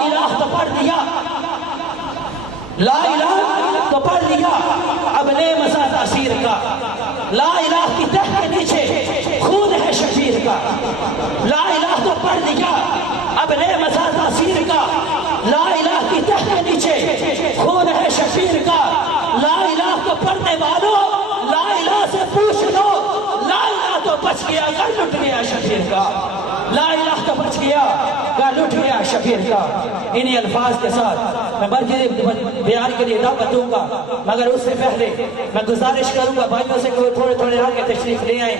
الہ تو پڑھ دیا، لا الہ تو پڑھ لیا، اب لے مزہ تاثیر کا، لا الہ کی تہ کے نیچے خون ہے شبیر کا، لا الہ تو پڑھ لیا، اب لے مزہ تاثیر کا، لا الہ کی تہ کے نیچے خون ہے شبیر کا، لا الہ تو پڑھنے والوں لا الہ سے پوچھ لو، لا الہ تو بچ گیا یا لٹ گیا شبیر کا، لا الہ تو بچ گیا یا لٹ گیا شبیر کا۔ انہی الفاظ کے ساتھ میں بیان کے لیے دعوت دوں گا، مگر اس سے پہلے میں گزارش کروں گا بھائیوں سے کہ وہ تھوڑے تھوڑے آگے تشریف لے آئیں،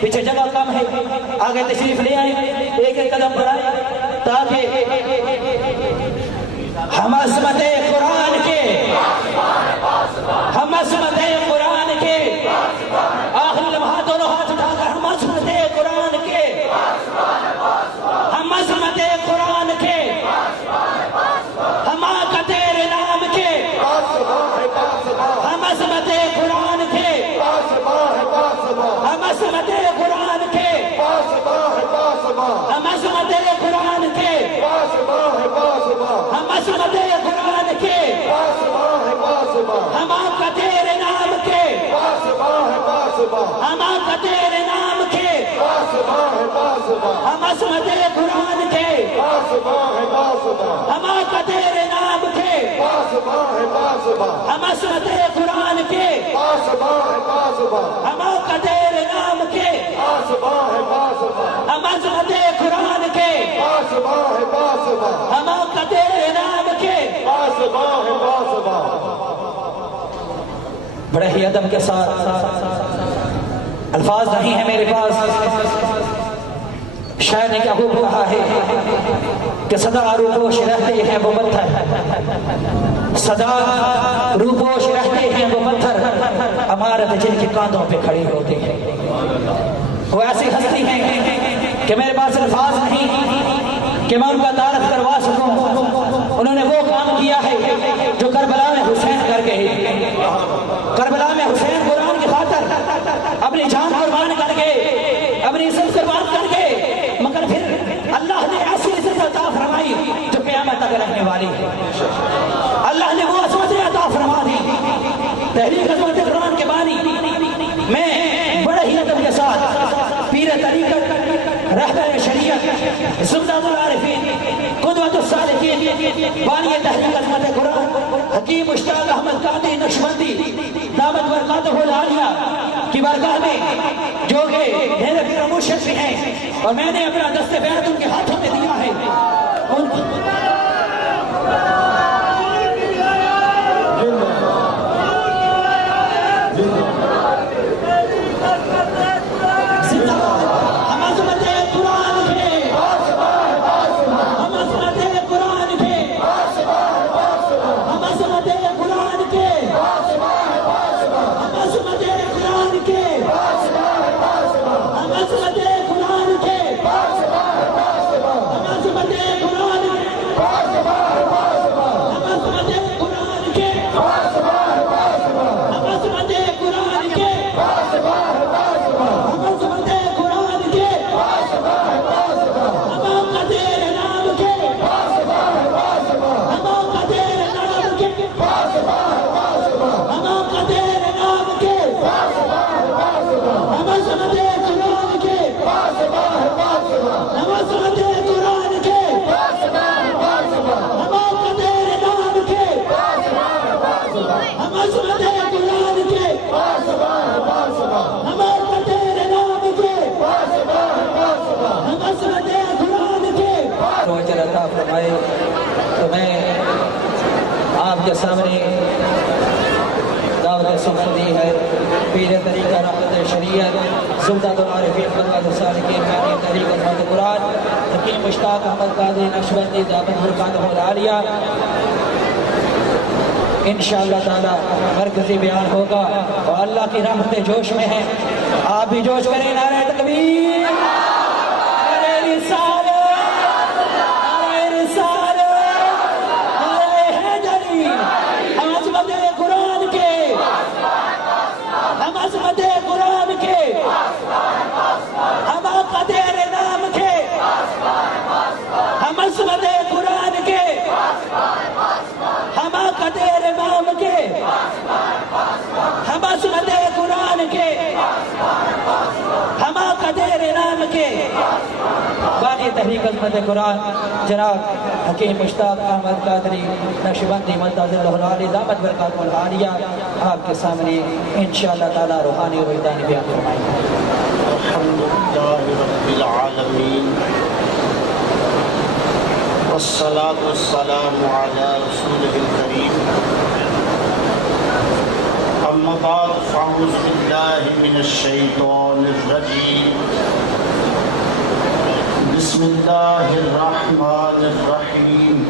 پیچھے جگہ کم ہے، آگے تشریف لے آئیں، ایک ایک قدم بڑھائیں تاکہ ہم عظمت قرآن کے، ہم عظمت قرآن کے آخری لمحات دونوں ہاتھ اٹھا کر ہم عظمت قرآن کے، ہم عظمت قرآن کے، ہم آقا تیرے نام کے، ہم عظمت قرآن کے، ہم عظمت قرآن کے، ہم عظمت قرآن کے، ہم عظمت قرآن کے، ہم آقا تیرے نام کے، ہم آقا تیرے نام کے، ہم عظمت قرآن کے، ہم آقا تیرے نام کے، ہم عظمت قرآن کے، ہم آقا تیرے نام کے، ہم عظمت قرآن کے، ہم آقا تیرے نام کے۔ بڑے ہی ادب کے ساتھ، الفاظ نہیں ہیں میرے پاس، شاعر نے کیا خوب کہا ہے کہ صدا روپوش رہتے ہیں وہ پتھر، صدا روپوش رہتے ہیں وہ پتھر، عمارت جن کے کاندھوں پہ کھڑی ہوتی ہے۔ وہ ایسی ہستی ہیں کہ میرے پاس الفاظ نہیں کہ میں ان کا تعارف کروا سکوں۔ انہوں نے وہ کام کیا ہے جو کربلا میں حسین کر گئے، کربلا میں حسین قرآن کی خاطر اپنی جان قربان کر گئے، اپنی عزت قربان کر گئے، مگر پھر اللہ نے ایسی عزت عطا فرمائی جو قیامت تک رہنے والی ہے۔ اللہ نے وہ عظمت عطا فرما دی۔ تحریک عظمت قرآن کے بانی میں بڑے ہی ادب کے ساتھ پیر طریقت، رہبر شریعت، زبدۃ العارفین، قدوۃ السالکین، بانی تحریک عظمت قرآن حکیم مشتاق احمد قادری نقشبندی دامت برکاتہ العالیہ کی بارگاہ میں، جو کہ میرے پیر مرشد بھی ہیں اور میں نے اپنا دست بیعت ان کے ہاتھوں میں دیا ہے، تو میں آپ کے سامنے دعوت سخن دی ہے پیر طریقہ رحمت شریعت زبدۃ العارفین قدوۃ السالکین بانی تحریک عظمت قرآن حکیم مشتاق احمد قادری نقشبندی دامت برکاتہ العالیہ۔ انشاءاللہ تعالی مرکزی بیان ہوگا اور اللہ کی رحمتیں جوش میں ہیں، آپ بھی جوش کریں، نعرہ تکبیر، نعرہ رسالت، عظمت قرآن کے، ہم آقا تیرے نام کے، ہم عظمت قرآن کے، تحریک عظمت قرآن جناب حکیم مشتاق احمد قادری نقشبندی منتظر العالی دامت برکات العالیہ آپ کے سامنے انشاءاللہ تعالی روحانی و وجدانی بیان فرمائیں گے۔ الحمدللہ رب العالمین والصلاة والسلام علی رسولہ الکریم اما بعد فاعوذ باللہ من الشیطان الرجیم بسم اللہ الرحمن الرحیم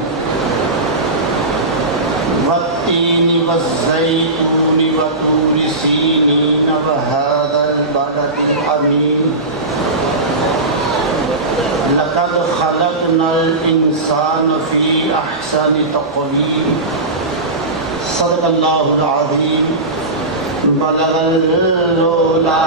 والتین والزیتون وطور سینین وهذا البلد الامین لقد خلقنا الانسان فی احسن تقویم صدق اللہ العظیم بلغ العلا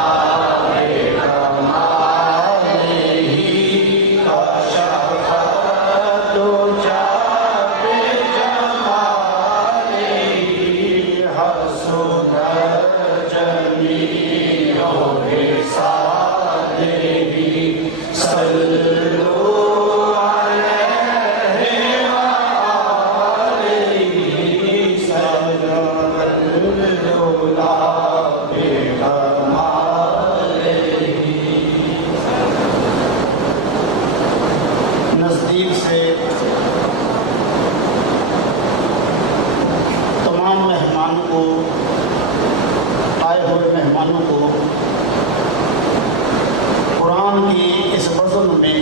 نزدیک سے تمام مہمانوں کو، آئے ہوئے مہمانوں کو قرآن کی اس بزم میں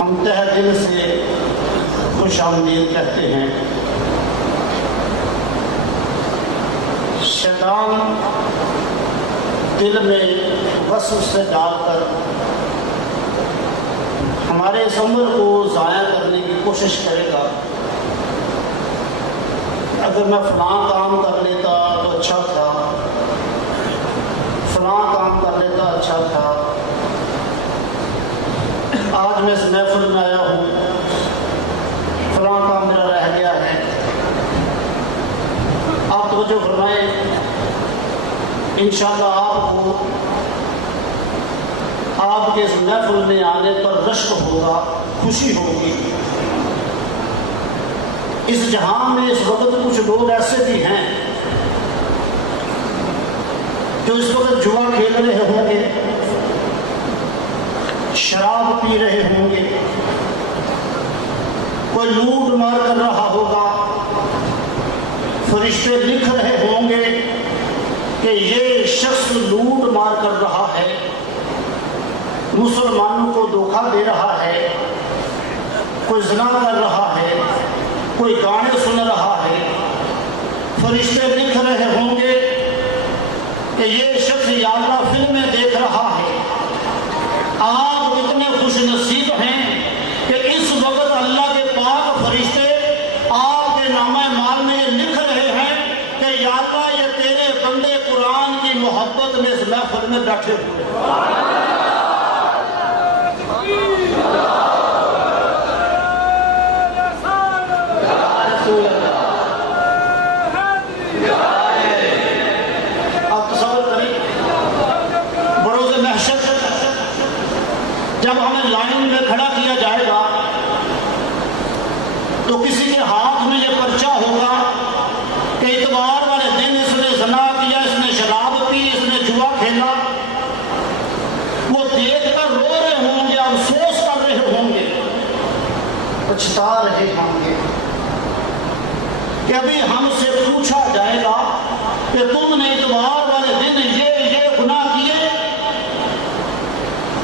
ہم تہ دل سے خوش آمدید کہتے ہیں۔ شیطان دل میں وسوسے ڈال کر ہمارے اس عمر کو ضائع کرنے کی کوشش کرے گا۔ اگر میں فلاں کام کر لیتا تو اچھا تھا، فلاں کام کر لیتا اچھا تھا، آج میں اس محفل میں آیا ہوں، فلاں کام میرا رہ گیا ہے۔ آپ توجہ فرمائیں، انشاءاللہ آپ کو آپ کے اس محفل میں آنے پر رشک ہوگا، خوشی ہوگی۔ اس جہان میں اس وقت کچھ لوگ ایسے بھی ہیں جو اس وقت جوا کھیل رہے ہوں گے، شراب پی رہے ہوں گے، کوئی لوٹ مار کر رہا ہوگا، فرشتے لکھ رہے ہوں گے کہ یہ شخص لوٹ مار کر رہا ہے، مسلمانوں کو دھوکہ دے رہا ہے، کوئی زنا کر رہا ہے، کوئی گانے سن رہا ہے۔ فرشتے لکھ رہے ہوں گے کہ یہ شخص یا اللہ فلمیں دیکھ رہا ہے۔ آپ اتنے خوش نصیب ہیں کہ اس وقت اللہ کے پاک فرشتے آپ کے نامہ مال میں یہ لکھ رہے ہیں کہ یا اللہ یہ تیرے بندے قرآن کی محبت میں اس محفل میں بیٹھے ہوئے۔ جب ہمیں لائن میں کھڑا کیا جائے گا تو کسی کے ہاتھ میں یہ پرچہ ہوگا کہ اتوار والے دن اس نے زنا کیا، اس نے شراب پی، اس نے جوا کھیلا۔ وہ دیکھ کر رو رہے ہوں گے، افسوس کر رہے ہوں گے، پچھتا رہے ہوں گے کہ ابھی ہم سے پوچھا جائے گا کہ تم نے اتوار والے دن یہ گناہ کیے۔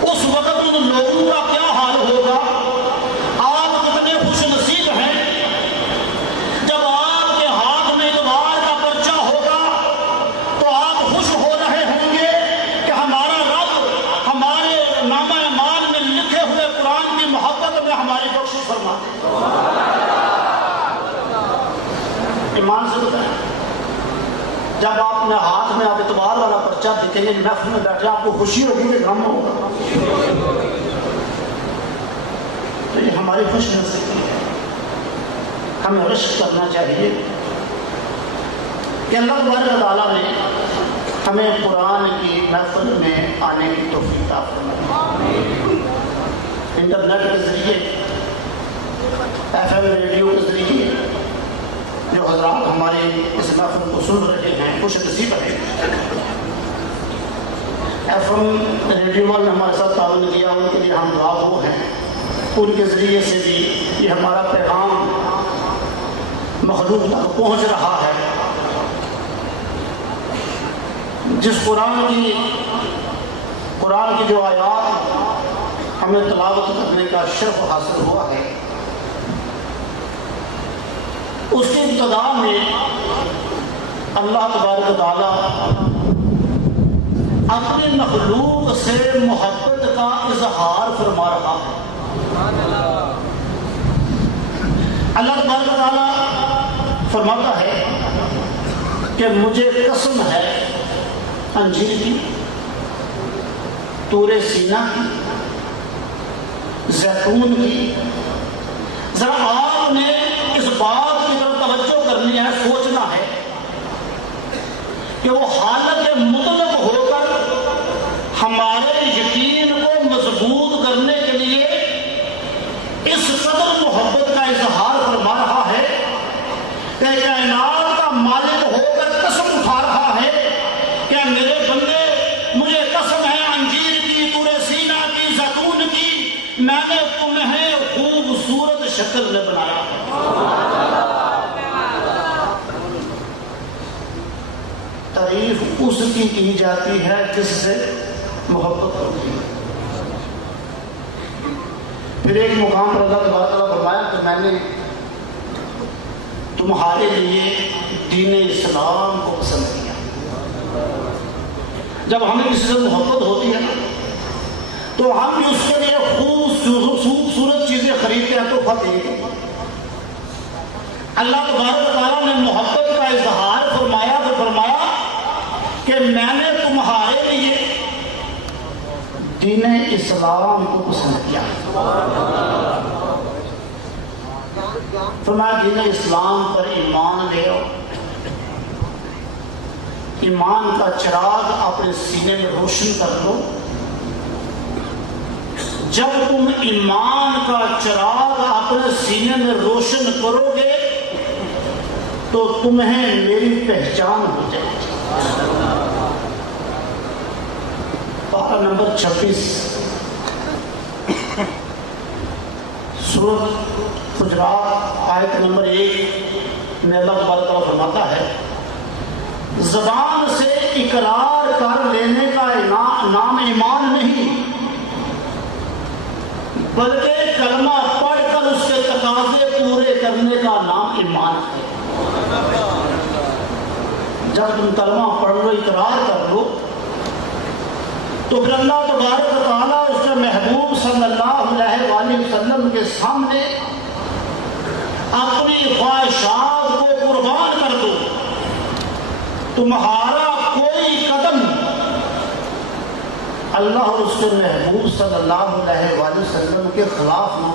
اس وقت ان لوگوں کا کیا حال ہوگا؟ آپ کتنے خوش نصیب ہیں جب آپ کے ہاتھ میں اتوار کا پرچہ ہوگا تو آپ خوش ہو رہے ہوں گے کہ ہمارا رب ہمارے نامہ مال میں لکھے ہوئے قرآن کی محبت میں ہماری بخشش فرما۔ ایمان سے بتائیں، جب آپ نے ہاتھ میں آپ اتوار والا پرچہ دکھیں گے، محفل میں بیٹھے آپ کو خوشی ہوگی کہ غم ہوگا؟ تو یہ ہماری خوش نصیبی ہے۔ ہمیں رشک کرنا چاہیے کہ اللہ تبارک و تعالیٰ نے ہمیں قرآن کی محفل میں آنے کی توفیق عطا فرمائے۔ انٹرنیٹ کے ذریعے FM ریڈیو کے ذریعے جو حضرات ہمارے اس محفل کو سن رہے ہیں خوش نصیب ہیں. FM ریڈیو والوں نے ہمارے ساتھ تعاون کیا، ان کے لیے ہم دعا گو ہیں. ان کے ذریعے سے بھی یہ ہمارا پیغام مخلوق تک پہنچ رہا ہے. جس قرآن کی جو آیات ہمیں تلاوت کرنے کا شرف حاصل ہوا ہے، اس کی ابتدا میں اللہ تبارک و تعالیٰ اپنی مخلوق سے محبت کا اظہار فرما رہا ہے. اللہ تبارک و تعالیٰ فرماتا ہے کہ مجھے قسم ہے انجیر کی، طور سینہ کی، زیتون کی. ذرا آپ نے اس بات کی طرف توجہ کرنی ہے، سوچنا ہے کہ وہ حالت مطلق ہو کر ہمارے یقین کو مضبوط کرنے کے لیے اس قدر محبت کا اظہار فرما رہا ہے کہ کائنات کا مالک ہو کر قسم اٹھا رہا ہے کہ میرے بندے مجھے قسم ہے انجیر کی، طور سینہ کی، زیتون کی، میں نے تمہیں خوبصورت شکل میں بنایا. تعریف اس کی جاتی ہے جس سے محبت ہوتی ہے. پھر ایک مقام پر اللہ تبارک و تعالیٰ فرمایا کہ میں نے تمہارے لیے دین اسلام کو پسند کیا. جب ہمیں کسی سے محبت ہوتی ہے تو ہم بھی اس کے لیے خوبصورت چیزیں خریدتے ہیں، تحفہ دیتے ہیں. اللہ تبارک و تعالیٰ نے محبت کا اظہار فرمایا تو فرمایا کہ میں نے تمہارے لیے دین اسلام کو پسند کیا. فرمایا دین اسلام پر ایمان لے آؤ، ایمان کا چراغ اپنے سینے میں روشن کر لو. جب تم ایمان کا چراغ اپنے سینے میں روشن کرو گے تو تمہیں میری پہچان ہو جائے گی. پارہ نمبر 26 سورۃ حجرات آیت نمبر 1 میں اللہ تبارک و فرماتا ہے زبان سے اقرار کر لینے کا نام ایمان نہیں، بلکہ کلمہ پڑھ کر اس کے تقاضے پورے کرنے کا نام ایمان ہے. جب تم کلمہ پڑھ لو، اقرار کر لو، تو پھر اللہ تبارک و تعالیٰ اس کے محبوب صلی اللہ علیہ وآلہ وسلم کے سامنے اپنی خواہشات کو قربان کر دو. تمہارا کوئی قدم اللہ اور اس کے محبوب صلی اللہ علیہ وآلہ وسلم کے خلاف نہ.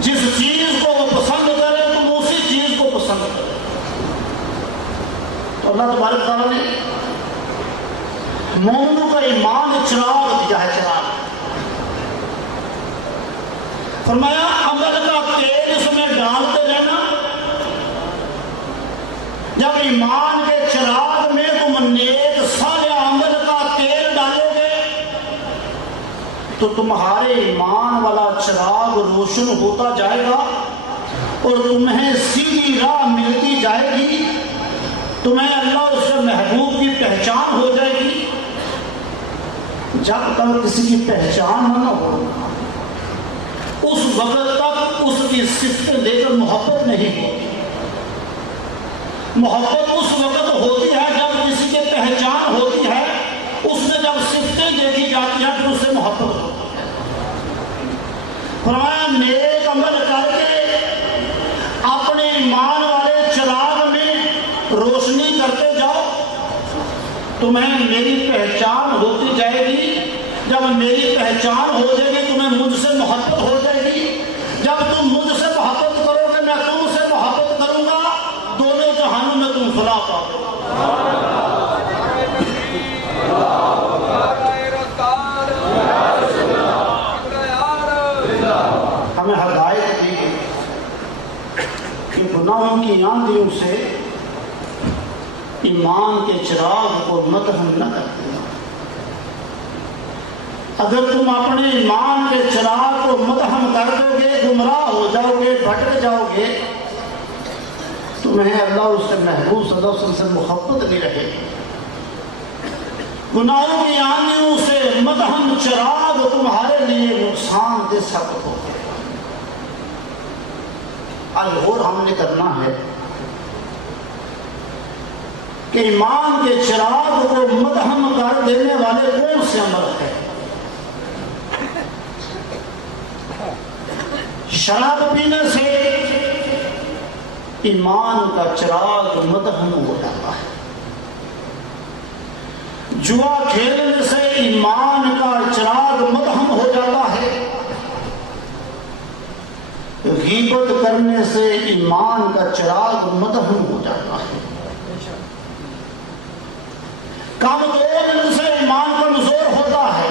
جس چیز کو وہ پسند کرے تم اسی چیز کو پسند کرے. تو اللہ تبارک تعالیٰ نے مومنوں کا ایمان چراغ دیا ہے. چراغ فرمایا عمل کا تیل اس میں ڈالتے رہنا. جب ایمان کے چراغ میں تم نیک صالح عمل کا تیل ڈالو گے تو تمہارے ایمان والا چراغ روشن ہوتا جائے گا اور تمہیں سیدھی راہ ملتی جائے گی. تمہیں اللہ اور اس کے محبوب کی پہچان ہو جائے گی. جب تک کسی کی پہچان نہ ہو اس وقت تک اس کی صفتیں دے کر محبت نہیں ہوتی. محبت اس وقت ہوتی ہے جب کسی کی پہچان ہوتی ہے، اس میں جب صفتیں دیکھی جاتی ہیں پھر اس سے محبت ہوتی ہے. فرمایا نیک عمل کر کے اپنے ایمان والے چراغ میں روشنی کرتے جاؤ، تمہیں میری پہچان ہوتی جائے گی. جب میری پہچان ہو جائے گی تمہیں مجھ سے محبت ہو جائے گی. جب تم مجھ سے محبت کرو گے میں تم سے محبت کروں گا، دونوں جہانوں میں تم فلاح پاؤ گے. گناہوں کی آندھیوں سے ایمان کے چراغ کو مدھم نہ کر دینا۔ اگر تم اپنے ایمان کے چراغ کو مدھم کر دو گے، گمراہ ہو جاؤ گے، بھٹک جاؤ گے، تمہیں اللہ اس سے محبوب صلی اللہ علیہ وسلم سے محبت نہیں رہے گی۔ گناہوں کی آندھیوں سے مدھم چراغ تمہارے لیے نقصان دہ ثابت ہوگا۔ آج اور ہم نے کرنا ہے کہ ایمان کے چراغ کو مدھم کر دینے والے کون سے عمل ہے؟ شراب پینے سے ایمان کا چراغ مدھم ہو جاتا ہے، جوا کھیلنے سے ایمان کا چراغ مدھم ہو جاتا ہے، غیبت کرنے سے ایمان کا چراغ مدھم ہو جاتا ہے، کم توڑنے سے ایمان کمزور ہوتا ہے،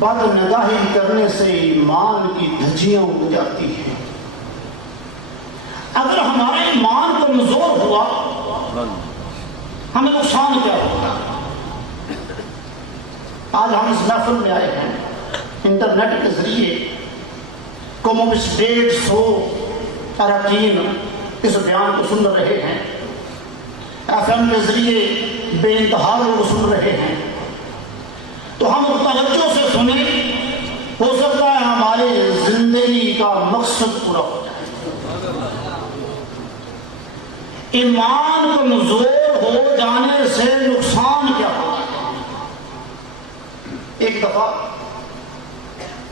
بد نگاہی کرنے سے ایمان کی دھجیاں اڑ جاتی ہیں۔ اگر ہمارا ایمان کمزور ہوا ہمیں نقصان کیا ہوگا؟ آج ہم اس محفل میں آئے ہیں، انٹرنیٹ کے ذریعے کم و بیش 150 اراکین اس بیان کو سن رہے ہیں، FM کے ذریعے بے انتہا لوگ سن رہے ہیں، تو ہم توجہ سے سنیں، ہو سکتا ہے ہماری زندگی کا مقصد پورا ہو جائے۔ ایمان کمزور ہو جانے سے نقصان کیا ہوگا؟ ایک دفعہ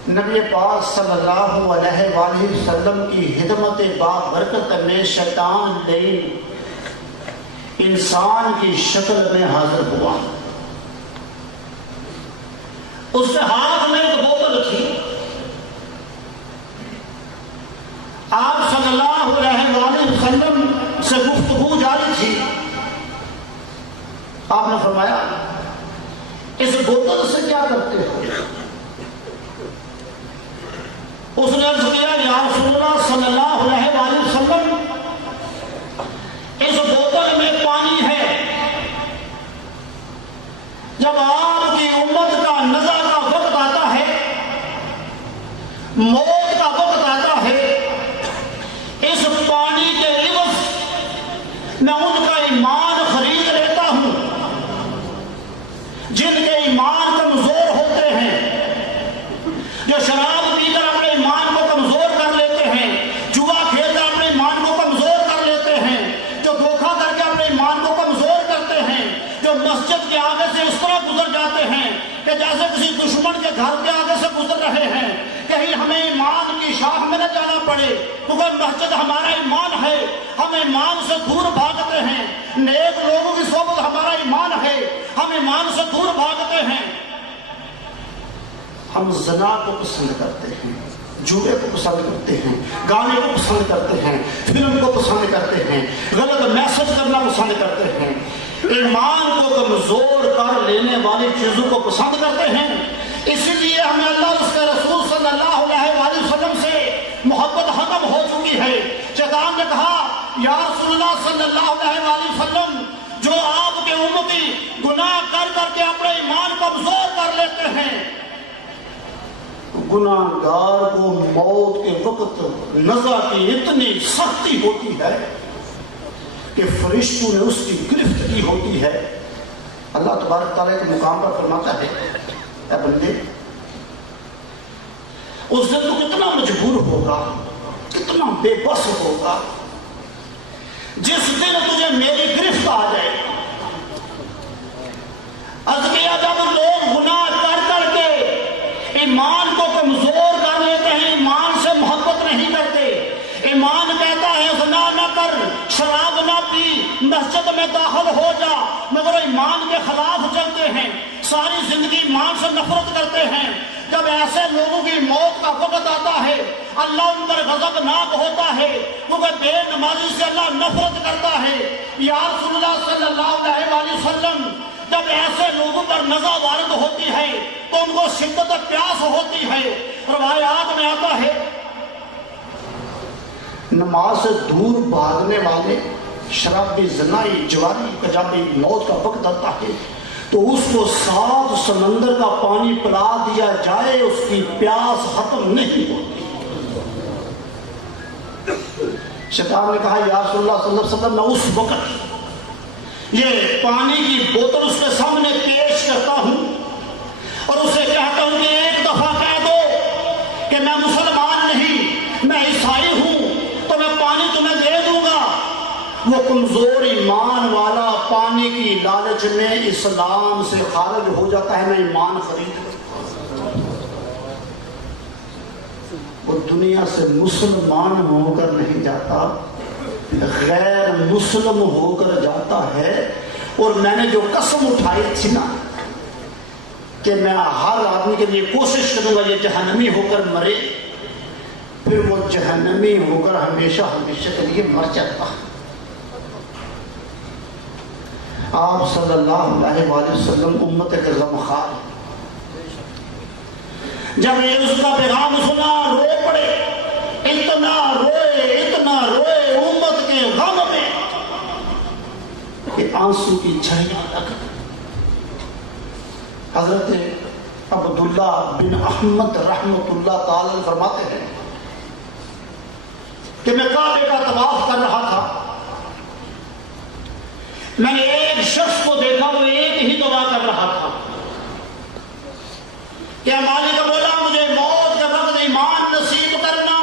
نبی پاک صلی اللہ علیہ وآلہ وسلم کی خدمت بابرکت میں شیطان لعین انسان کی شکل میں حاضر ہوا۔ اس کے ہاتھ میں ایک بوتل تھی۔ آپ صلی اللہ علیہ وآلہ وسلم سے گفتگو جاری تھی۔ آپ نے فرمایا اس بوتل سے کیا کرتے ہو؟ اس نے عرض کیا یا رسول اللہ صلی اللہ علیہ وآلہ وسلم اس بوتل میں پانی ہے، جب آپ کی امت کا نزع کا وقت آتا ہے، موت کا وقت آتا ہے، اس پانی کے عوض میں ان کا ایمان خرید لیتا ہوں جن کے ایمان کمزور ہوتے ہیں، جو شراب پی کر اپنے ایمان کو کمزور کر لیتے ہیں، جوا کھیل کر اپنے ایمان کو کمزور کر لیتے ہیں، جو دھوکہ کر کے اپنے ایمان کو کمزور کرتے ہیں، جو مسجد کے آگے سے اس طرح گزر جاتے ہیں کہ جیسے کسی دشمن کے گھر کے آگے سے گزر رہے ہیں، کہیں ہمیں ایمان کی شاخ میں نہ جانا پڑے، کیونکہ مسجد ہمارا ایمان ہے، ہم ایمان سے دور بھاگتے ہیں، نیک لوگوں کی صحبت ہمارا ایمان ہے، ہم ایمان سے دور بھاگتے ہیں۔ ہم زنا کو پسند کرتے ہیں، جوڑے کو پسند کرتے ہیں، گانے کو پسند کرتے ہیں، فلم کو پسند کرتے ہیں، غلط میسج کرنا پسند کرتے ہیں، ایمان کو کمزور کر لینے والی چیزوں کو پسند کرتے ہیں۔ اسی لیے ہمیں اللہ اور اس کے رسول صلی اللہ علیہ وآلہ وسلم سے محبت ختم ہو چکی ہے۔ شیطان نے کہا یا رسول اللہ صلی اللہ علیہ وآلہ وسلم، جو آپ کے امتی گناہ کر کر کے اپنے ایمان کمزور کر لیتے ہیں، گناہ گار کو موت کے وقت نزع کی اتنی سختی ہوتی ہے کہ فرشتوں نے اس کی گرفت کی ہوتی ہے۔ اللہ تبارک تعالیٰ کے مقام پر فرماتا ہے اے بندے، اس دن تو کتنا مجبور ہوگا، کتنا بے بس ہوگا، جس دن تجھے میری گرفت آ جائے۔ ازکیہ جب لوگ گناہ کر کر کے ایمان کو کمزور کر لیتے ہیں، ایمان سے محبت نہیں کرتے، ایمان کہتا ہے زنا نہ کر، شراب نہ پی، مسجد میں داخل ہو جا، مگر ایمان کے خلاف چلتے ہیں، ساری زندگی ایمان سے نفرت کرتے ہیں۔ جب ایسے لوگوں کی موت کا وقت آتا ہے اللہ ان پر غضبناک ہوتا ہے، کیونکہ بے نمازی سے اللہ نفرت کرتا ہے۔ یا رسول اللہ صلی اللہ علیہ وآلہ وسلم، جب ایسے لوگوں پر نزع وارد ہوتی ہے تو ان کو شدت پیاس ہوتی ہے۔ روایات میں آتا ہے نماز سے دور بھاگنے والے، شرابی، زنائی، جواری، کجابی، موت کا وقت آتا ہے تو اس کو 7 سمندر کا پانی پلا دیا جائے، اس کی پیاس ختم نہیں ہوتی۔ شیطان نے کہا یا رسول اللہ صلی اللہ علیہ وسلم، میں اس وقت یہ پانی کی بوتل اس کے سامنے پیش کرتا ہوں اور اسے کہتا ہوں کہ ایک دفعہ کہہ دو کہ میں مسلمان نہیں، میں عیسائی ہوں، تو میں پانی تمہیں دے دوں گا۔ وہ کمزور ایمان والا پانی کی لالچ میں اسلام سے خارج ہو جاتا ہے، میں ایمان خرید وہ دنیا سے مسلمان ہو کر نہیں جاتا، غیر مسلم ہو کر جاتا ہے۔ اور میں نے جو قسم اٹھائی تھی نا کہ میں ہر آدمی کے لیے کوشش کروں گا یہ جہنمی ہو کر مرے، پھر وہ جہنمی ہو کر ہمیشہ ہمیشہ کے لیے مر جاتا۔ آپ صلی اللہ علیہ وآلہ وسلم امت کے غمخوار، جب یہ اس کا پیغام سنا رو پڑے، اتنا روئے امت کے غم میں کہ آنسو کی جھڑیاں لگ گئیں۔ حضرت عبداللہ بن احمد رحمۃ اللہ تعالی فرماتے ہیں کہ میں کعبے کا طواف کر رہا تھا، میں نے ایک شخص کو دیکھا، وہ ایک ہی دعا کر رہا تھا کہ مالک مولا مجھے موت کے وقت ایمان نصیب کرنا۔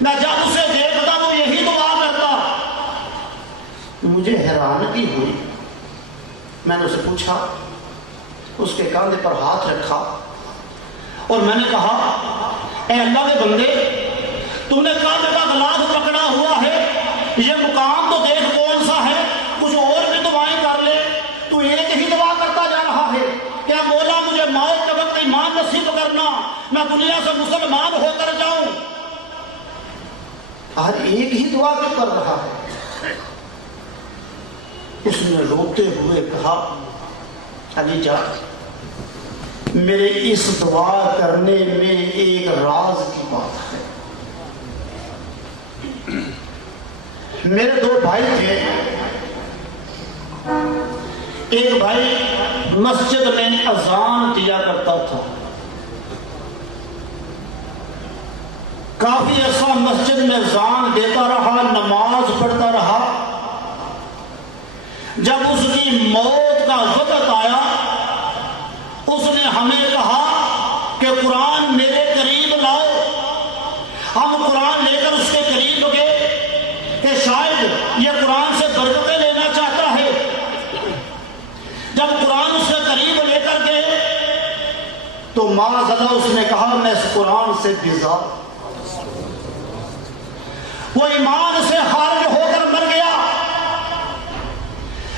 میں جب اسے دیکھتا وہ یہی دعا کرتا، مجھے حیرانگی ہوئی۔ میں نے اسے پوچھا، اس کے کاندھے پر ہاتھ رکھا اور میں نے کہا اے اللہ کے بندے، تم نے کعبے کا غلاف پکڑا ہوا ہے، یہ مقام تو دیکھ کون سا ہے، کچھ اور بھی دعائیں کر لے، تو ایک ہی دعا کرتا جا رہا ہے، کیا مولا مجھے موت کے وقت ایمان نصیب کرنا، میں دنیا سے مسلمان ہو کر جاؤں۔ آج ایک ہی دعا کیوں کر رہا ہے؟ اس نے روتے ہوئے کہا علی جان، میرے اس دعا کرنے میں ایک راز کی بات ہے۔ میرے 2 بھائی تھے، ایک بھائی مسجد میں اذان دیا کرتا تھا، کافی عرصہ مسجد میں اذان دیتا رہا، نماز پڑھتا رہا۔ جب اس کی موت کا وقت آیا، اس نے ہمیں کہا کہ قرآن میرے قریب لاؤ۔ ہم قرآن لے کر اس کے قریب گئے کہ شاید یہ قرآن سے برکتیں لینا چاہتا ہے۔ جب قرآن اس کے قریب لے کر گئے تو معاذ اللہ اس نے کہا میں اس قرآن سے بیزار، وہ ایمان سے خارج ہو کر مر گیا۔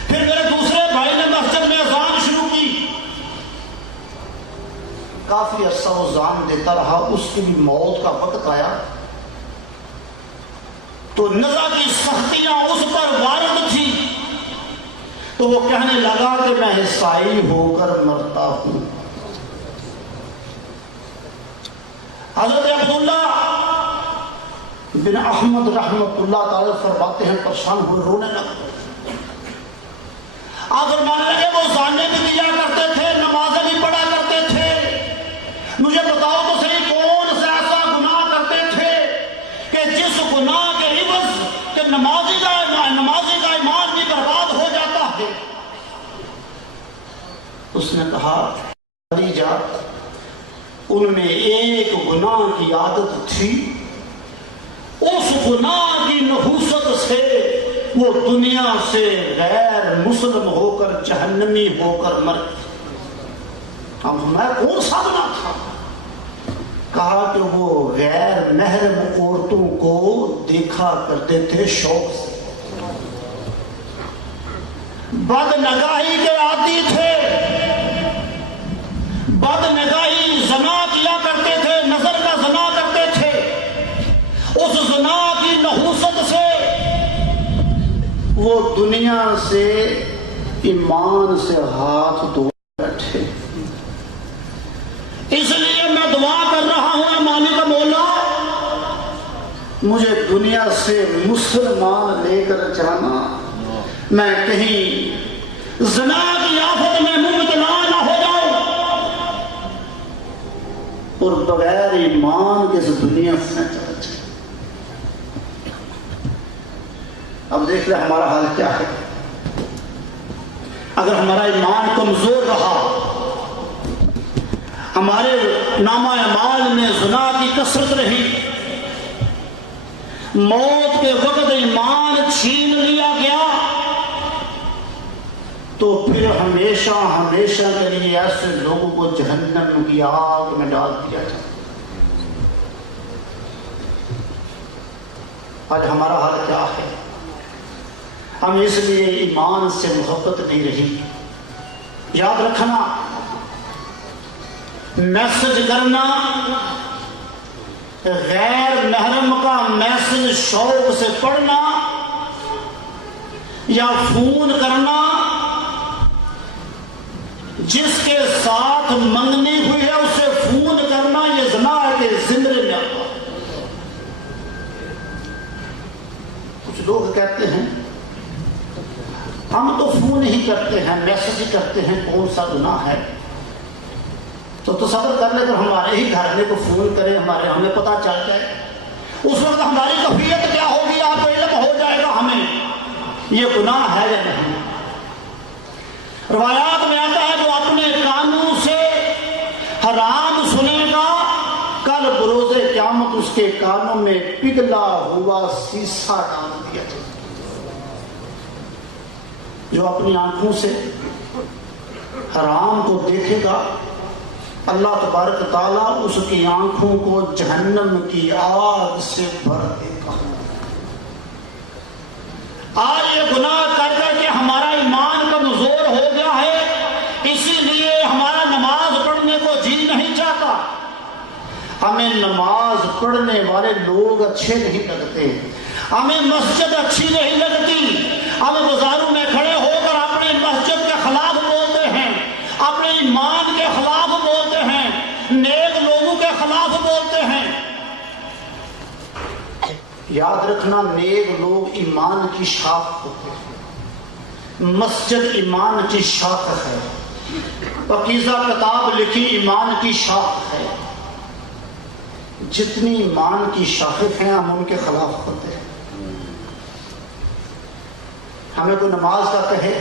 پھر میرے دوسرے بھائی نے مسجد میں اذان شروع کی، کافی عرصہ وہ اذان دیتا رہا، اس کی بھی موت کا وقت آیا تو نزا کی سختیاں اس پر وارد تھی، تو وہ کہنے لگا کہ میں عیسائی ہو کر مرتا ہوں۔ حضرت عبداللہ بن احمد رحمۃ اللہ تعالی فرماتے ہیں پریشان ہوئے، رونے لگے۔ آپ فرمانے لگے وہ زانے بھی دیا کرتے تھے، نمازیں بھی پڑھا کرتے تھے، مجھے بتاؤ تو صحیح کون سا ایسا گناہ کرتے تھے کہ جس گناہ کے عوض کہ نمازی کا ایمان بھی برباد ہو جاتا ہے۔ اس نے کہا علی جان، ان میں ایک گناہ کی عادت تھی، اس گناہ کی نحوست سے وہ دنیا سے غیر مسلم ہو کر جہنمی ہو کر مر گئی۔ اب میں کون سا گناہ تھا؟ کہا کہ وہ غیر محرم عورتوں کو دیکھا کرتے تھے شوق سے، بد نگاہی کے عادی تھے، بد نگاہی زنا کیا کرتے تھے، نظر کا زنا کرتے تھے۔ اس زنا کی نحوست سے وہ دنیا سے ایمان سے ہاتھ دھو بیٹھے۔ اس لیے میں دعا کر رہا ہوں مالک مولا مجھے دنیا سے مسلمان لے کر جانا، میں کہیں زنا کی آفت میں مبتلا نہ ہو جاؤں اور بغیر ایمان کے اس دنیا سے نہ چلا جاؤں۔ اب دیکھ لیں ہمارا حال کیا ہے۔ اگر ہمارا ایمان کمزور رہا، ہمارے نامہ اعمال میں زنا کی کثرت رہی، موت کے وقت ایمان چھین لیا گیا، تو پھر ہمیشہ ہمیشہ کے لیے ایسے لوگوں کو جہنم کی آگ میں ڈال دیا جائے۔ آج ہمارا حال کیا ہے؟ ہم اس لیے ایمان سے محبت نہیں رہی۔ یاد رکھنا، میسج کرنا، غیر محرم کا میسج شوق سے پڑھنا یا فون کرنا، جس کے ساتھ منگنی ہوئی ہے اسے فون کرنا، یہ زنا کے زمرے میں آتا۔ کچھ لوگ کہتے ہیں ہم تو فون ہی کرتے ہیں، میسج ہی کرتے ہیں، کون سا گناہ ہے؟ تو تصور کر لے کر ہمارے ہی گھر والے کو فون کرے، ہمیں پتہ چل جائے، اس وقت ہماری کیفیت کیا ہوگی؟ آپ کو علم ہو جائے گا ہمیں یہ گناہ ہے یا نہیں۔ روایات میں آتا ہے جو اپنے کانوں سے حرام سنے گا، کل بروز قیامت اس کے کانوں میں پگھلا ہوا سیسا ڈال دیا جائے۔ جو اپنی آنکھوں سے حرام کو دیکھے گا، اللہ تبارک تعالیٰ اس کی آنکھوں کو جہنم کی آگ سے بھر دے گا۔ آج یہ گناہ کر کر کے ہمارا ایمان کمزور ہو گیا ہے، اسی لیے ہمارا نماز پڑھنے کو جی نہیں چاہتا، ہمیں نماز پڑھنے والے لوگ اچھے نہیں لگتے، ہمیں مسجد اچھی نہیں لگتی، ہم بازاروں میں کھڑے ہو کر اپنی مسجد کے خلاف بولتے ہیں، اپنے ایمان کے خلاف بولتے ہیں، نیک لوگوں کے خلاف بولتے ہیں۔ یاد رکھنا، نیک لوگ ایمان کی شاخ ہوتے ہیں، مسجد ایمان کی شاخ ہے، پاکیزہ کتاب لکھی ایمان کی شاخ ہے۔ جتنی ایمان کی شاخیں ہیں ہم ان کے خلاف ہوتے ہیں۔ ہمیں کوئی نماز کا کہے،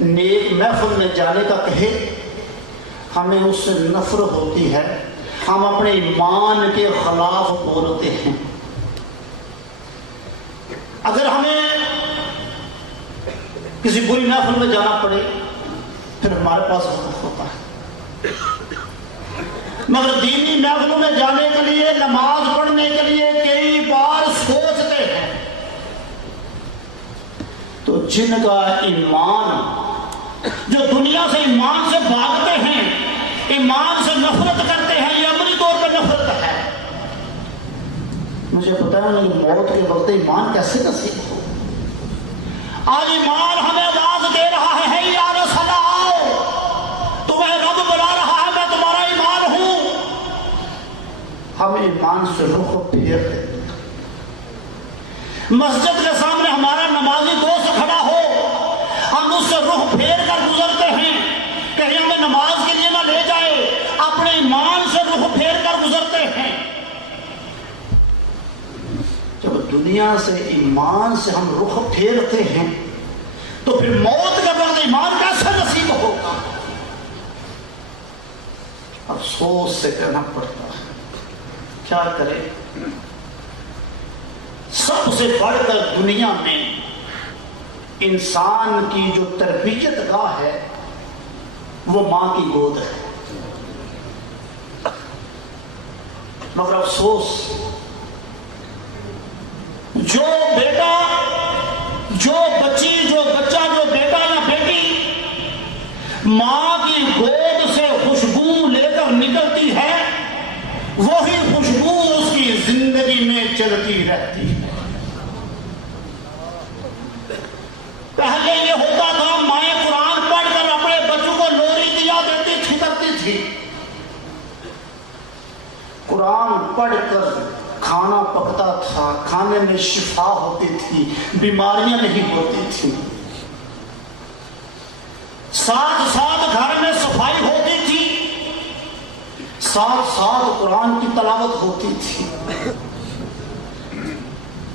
نیک محفل میں جانے کا کہے، ہمیں اس سے نفرت ہوتی ہے، ہم اپنے ایمان کے خلاف بولتے ہیں۔ اگر ہمیں کسی بری محفل میں جانا پڑے پھر ہمارے پاس وقت ہوتا ہے، مگر دینی محفلوں میں جانے کے لیے، نماز پڑھنے کے لیے کئی بار سوچتے ہیں۔ تو جن کا ایمان، جو دنیا سے ایمان سے بھاگتے ہیں، ایمان سے نفرت کرتے ہیں، یہ عملی طور پر نفرت ہے۔ مجھے پتا ہے کہ موت کے وقت ایمان کیسے نصیب ہو۔ آج ایمان ہمیں آواز دے رہا ہے، ہے یا رسول آؤ، تمہیں رب بلا رہا ہے، میں تمہارا ایمان ہوں۔ ہم ایمان سے رخ پھیرتے ہیں۔ مسجد کے سامنے ہمارا نمازی دوست کھڑا ہو، ہم اس سے رخ پھیر کر گزرتے ہیں، کہیں ہمیں نماز کے لیے نہ لے جائے، اپنے ایمان سے رخ پھیر کر گزرتے ہیں۔ جب دنیا سے ایمان سے ہم رخ پھیرتے ہیں تو پھر موت کے بعد ایمان کیسے نصیب ہوگا؟ افسوس سے کہنا پڑتا ہے، کیا کرے؟ سب سے بڑھ کر دنیا میں انسان کی جو تربیت گاہ ہے وہ ماں کی گود ہے، مگر افسوس جو بیٹا، جو بچی، جو بچہ، جو بیٹا یا بیٹی ماں کی گود سے خوشبو لے کر نکلتی ہے، وہی خوشبو اس کی زندگی میں چلتی رہتی ہے۔ پہلے یہ ہوتا تھا، مائیں قرآن پڑھ کر اپنے بچوں کو لوری دیا دیتی تھی، کرتی تھی۔ قرآن پڑھ کر کھانا پکتا تھا، کھانے میں شفا ہوتی تھی، بیماریاں نہیں ہوتی تھی، ساتھ ساتھ گھر میں صفائی ہوتی تھی، ساتھ ساتھ قرآن کی تلاوت ہوتی تھی،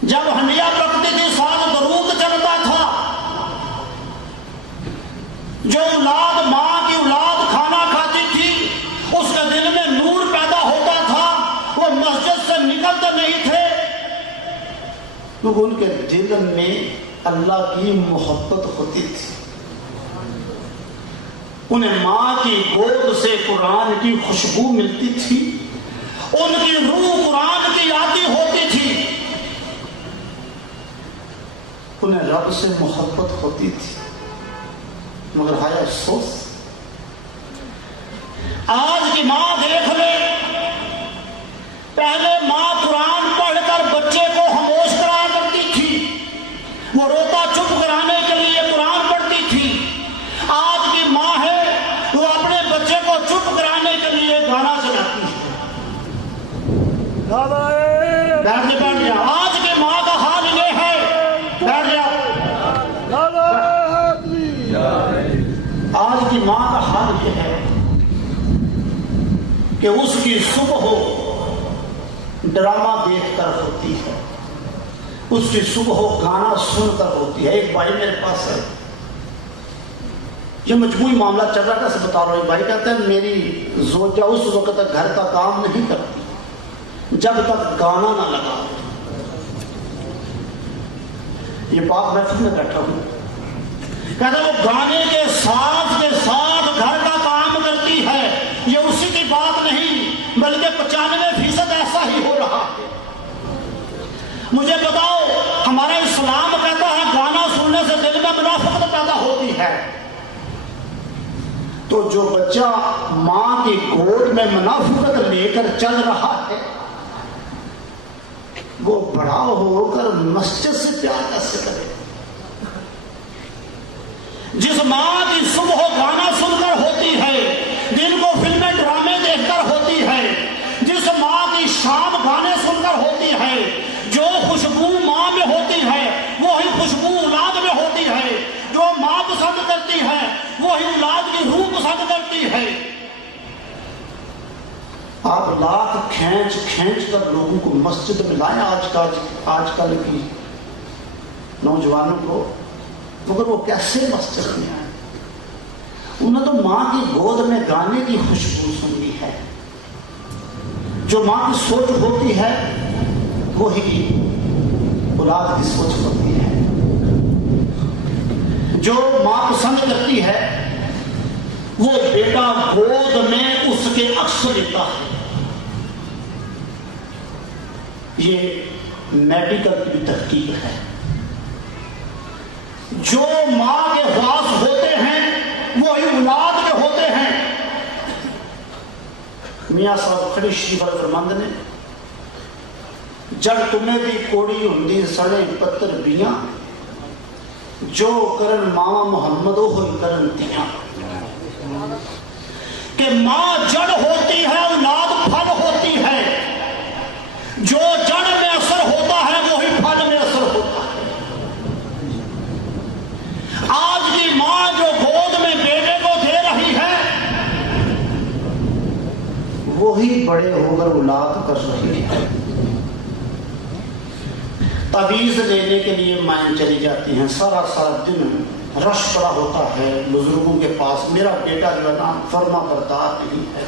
جب ہنڈیا پکتی تھی ساتھ درود چلتا تھا، جو اولاد ماں کی اولاد کھانا کھاتی تھی اس کے دل میں نور پیدا ہوتا تھا، وہ مسجد سے نکلتے نہیں تھے کیونکہ ان کے دل میں اللہ کی محبت ہوتی تھی، انہیں ماں کی گود سے قرآن کی خوشبو ملتی تھی، ان کی روح قرآن کی آتی ہوتی تھی، انہیں رب سے محبت ہوتی تھی۔ مگر ہائے افسوس، آج کی ماں دیکھ لے، پہلے ماں قرآن پڑھ کر بچے کو خاموش کرایا کرتی تھی، وہ روتا چپ کرانے کے لیے قرآن پڑھتی تھی، آج کی ماں ہے وہ اپنے بچے کو چپ کرانے کے لیے گانا چلاتی ہے۔ بیٹھ جا، آج کی ماں کا حال یہ ہے، بیٹھ جا، آج کی ماں کا حال یہ ہے کہ اس کی صبح ڈرامہ دیکھ کر ہوتی ہے، اس کی صبح گانا سن کر ہوتی ہے۔ ایک بھائی میرے پاس ہے، یہ مجموعی معاملہ چل رہا تھا، سے بتا رہا ہوں، بھائی کہتا ہے میری زوجہ اس وقت تک گھر کا کام نہیں کرتی جب تک گانا نہ لگا۔ یہ بات محفل میں بیٹھا ہوں، کہتا وہ گانے کے ساتھ گھر کا کام کرتی ہے، یہ اسی کی بات نہیں بلکہ 95% ایسا ہی ہو رہا ہے۔ مجھے بتاؤ، ہمارا اسلام کہتا ہے گانا سننے سے دل میں منافقت پیدا ہوتی ہے، تو جو بچہ ماں کی گود میں منافقت لے کر چل رہا ہے وہ بڑا ہو کر مسجد سے پیار کیسے کرے؟ جس ماں کی صبح گانا سن کر ہوتی ہے، دن کو فلمیں ڈرامے دیکھ کر ہوتی ہے، جس ماں کی شام گانے سن کر ہوتی ہے، جو خوشبو ماں میں ہوتی ہے وہی خوشبو اولاد میں ہوتی ہے، جو ماں پسند کرتی ہے وہی اولاد کی روح پسند کرتی ہے۔ آپ لاکھ کھینچ کر لوگوں کو مسجد میں لائیں آج کل کی نوجوانوں کو، مگر وہ کیسے مسجد میں آئے؟ انہوں نے تو ماں کی گود میں گانے کی خوشبو سنی ہے۔ جو ماں کی سوچ ہوتی ہے وہی اولاد کی سوچ ہوتی ہے، جو ماں پسند کرتی ہے وہ بیٹا گود میں اس کے عکس لیتا ہے۔ یہ میڈیکل کی تحقیق ہے۔ جو ماں کے خواص ہوتے ہیں وہی اولاد کے ہوتے ہیں۔ میاں صاحب کھڑی شریف فرمند نے، جڑ تمہیں دی کوڑی ہندی سڑے پتر بیاں، جو کرن ماں محمد ہوئی کرن دیاں، کہ ماں جڑ ہوتی ہے اولاد پھل ہوتی ہے، جو جڑ میں اثر ہوتا ہے وہی پھل میں اثر ہوتا ہے۔ آج کی ماں جو گود میں بیٹے کو دے رہی ہے وہی بڑے ہو کر اولاد کر رہی ہے۔ تعویذ لینے کے لیے مائیں چلی جاتی ہیں، سارا دن رش پڑا ہوتا ہے بزرگوں کے پاس، میرا بیٹا جو ہے نا فرما بردار نہیں ہے،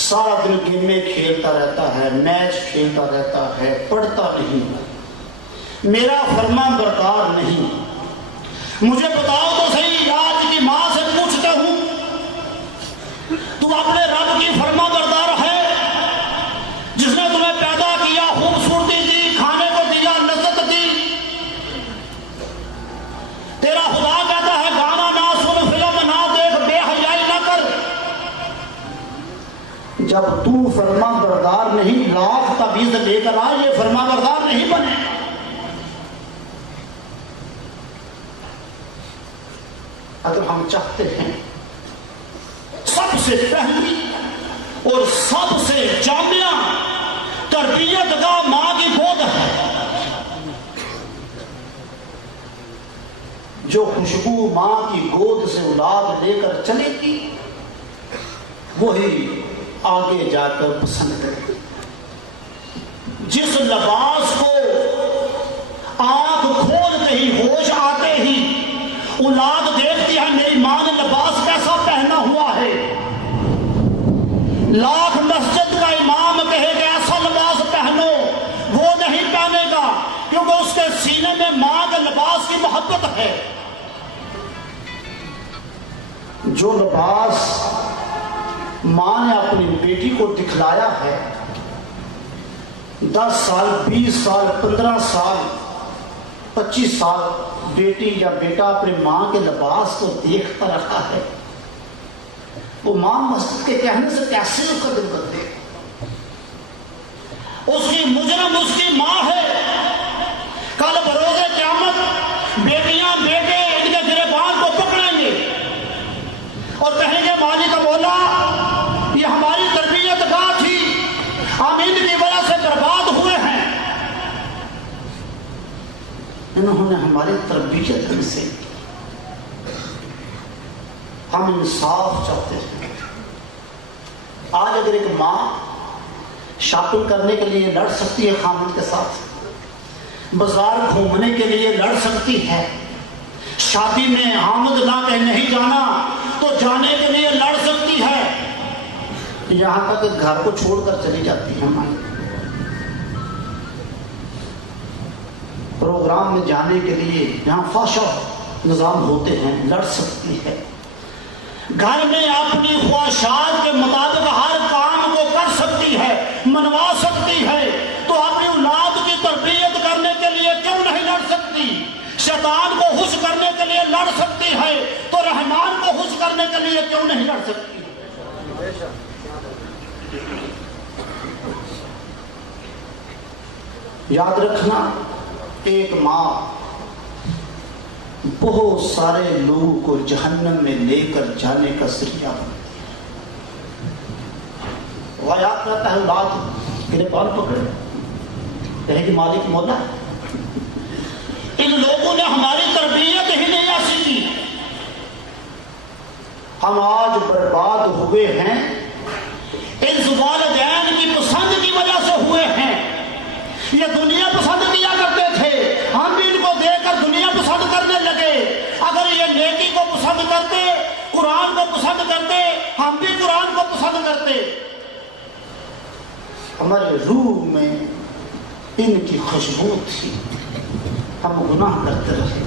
سارا دن گیمیں کھیلتا رہتا ہے، میچ کھیلتا رہتا ہے، پڑھتا نہیں، میرا فرما بردار نہیں۔ مجھے بتاؤ تو صحیح، آج کی ماں سے پوچھتا ہوں، تو اپنے رب کی فرما بردار ہے جس نے تمہیں پیدا کیا، خوبصورتی دی، کھانے کو دیا، لذت دی؟ تیرا خدا کہتا ہے گانا نہ سن، فلم نہ دیکھ، بے حیائی نہ کر۔ جب تو فرما بردار نہیں، لاکھ تعویذ لے کر آ، یہ فرما بردار نہیں بنے۔ اگر ہم چاہتے ہیں سب سے پہلی اور سب سے جامع تر جو خوشبو ماں کی گود سے اولاد لے کر چلے گی وہی آگے جا کر پسند کرے گی۔ جس لباس کو آنکھ کھولتے ہی ہوش آتے ہی اولاد دیکھتی ہے میری ماں نے لباس کیسا پہنا ہوا ہے، لاکھ مسجد کا امام کہے کہ ایسا لباس پہنو وہ نہیں پہنے گا، کیونکہ اس کے سینے میں ماں کے لباس کی محبت ہے۔ جو لباس ماں نے اپنی بیٹی کو دکھلایا ہے، 10 سال 20 سال 15 سال 25 سال بیٹی یا بیٹا اپنے ماں کے لباس کو دیکھتا رہا ہے، وہ ماں مسجد کے کہنے سے کیسے اس کا دل کرتے؟ اس کی مجرم اس کی ماں ہے۔ کل بروز قیامت بیٹیاں بیٹے ان کے گریبان کو پکڑیں گے اور کہیں گے مالک مولا یہ ہماری تربیت گاہ تھی، ہم ان کی وجہ سے برباد ہوئے ہیں، انہوں نے ہماری تربیت ہم سے، ہم انصاف چاہتے ہیں۔ آج اگر ایک ماں شاپنگ کرنے کے لیے لڑ سکتی ہے خامد کے ساتھ، بازار گھومنے کے لیے لڑ سکتی ہے، شادی میں آمد نہ کہ نہیں جانا تو جانے کے لیے لڑ سکتی ہے، یہاں تک کہ گھر کو چھوڑ کر چلی جاتی ہے، ہماری پروگرام میں جانے کے لیے یہاں فاشا نظام ہوتے ہیں، لڑ سکتی ہے، گھر میں اپنی خواہشات کے مطابق ہر کام کو کر سکتی ہے، منوا سکتی ہے، تو اپنی اولاد کی تربیت کرنے کے لیے کیوں نہیں لڑ سکتی؟ شیطان کو خوش کرنے کے لیے لڑ سکتی ہے تو رحمان کو خوش کرنے کے لیے کیوں نہیں لڑ سکتی؟ یاد رکھنا، ایک ماں بہت سارے لوگوں کو جہنم میں لے کر جانے کا ذریعہ بنتی ہے۔ وہ یاد کرتا ہے اولاد میرے بال پکڑے کہے کہ مالک مولا ان لوگوں نے ہماری تربیت ہی نہیں ایسی کی، ہم آج برباد ہوئے ہیں، ان والدین کی پسند کی وجہ سے ہوئے ہیں۔ یہ دنیا پسند کیا کرتے تھے، ہم بھی ان کو دیکھ کر دنیا پسند کرنے لگے۔ اگر یہ نیکی کو پسند کرتے، قرآن کو پسند کرتے، ہم بھی قرآن کو پسند کرتے۔ ہمارے روح میں ان کی خوشبو تھی، ہم گناہ کرتے رہے۔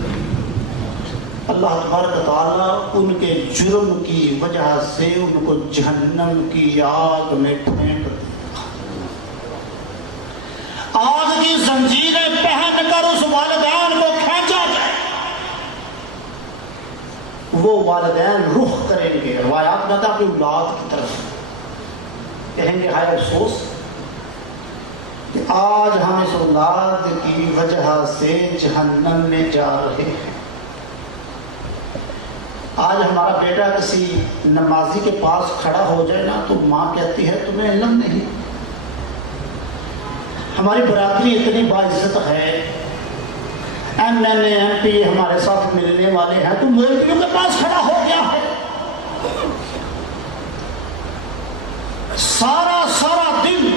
اللہ تبارک تعالیٰ ان کے جرم کی وجہ سے ان کو جہنم کی آگ میں پھینک دیا۔ آگ کی زنجیریں پہن کر اس والدین کو کھینچا جائے، وہ والدین رخ کریں گے، روایات میں تھا اپنی اولاد کی طرف، کہیں گے ہائے افسوس کہ آج ہم اس اولاد کی وجہ سے جہنم میں جا رہے ہیں۔ آج ہمارا بیٹا کسی نمازی کے پاس کھڑا ہو جائے نا تو ماں کہتی ہے تمہیں علم نہیں، ہماری برادری اتنی باعزت ہے، M N A M P ہمارے ساتھ ملنے والے ہیں، تو مولویوں کے پاس کھڑا ہو گیا ہے۔ سارا دن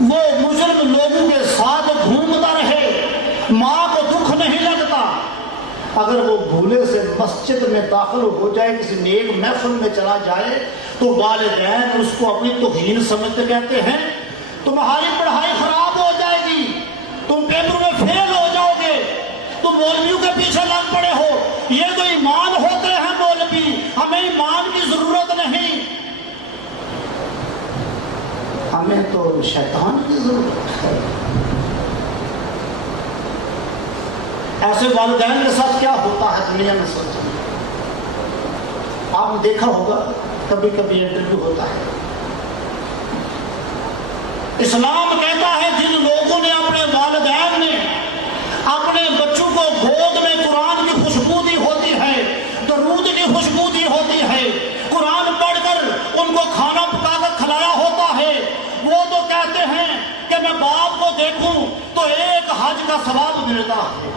وہ مجرم لوگوں کے ساتھ گھومتا رہے، ماں کو دکھ نہیں لگتا۔ اگر وہ بھولے سے مسجد میں داخل ہو جائے، کسی نیک محفل میں چلا جائے، تو والدین اس کو اپنی توہین سمجھتے کہتے ہیں تمہاری پڑھائی خراب ہو جائے گی، تم پیپر میں فیل ہو جاؤ گے، تم مولویوں کے پیچھے لگ پڑے ہو، یہ تو ایمان ہوتے ہیں مولوی، ہمیں ایمان کی ضرورت نہیں، ہمیں تو شیطان کی ضرورت ہے۔ ایسے والدین کے ساتھ کیا ہوتا ہے دنیا میں سوچیں۔ آپ نے دیکھا ہوگا کبھی کبھی انٹرویو ہوتا ہے، اسلام کہتا ہے جن لوگوں نے اپنے والدین نے اپنے بچوں کو گود میں قرآن کی خوشبو دی ہوتی ہے، درود کی خوشبو دی ہوتی ہے، قرآن پڑھ کر ان کو کھانا پکا کر کھلایا ہوتا ہے، وہ تو کہتے ہیں کہ میں باپ کو دیکھوں تو ایک حج کا ثواب ملتا ہے۔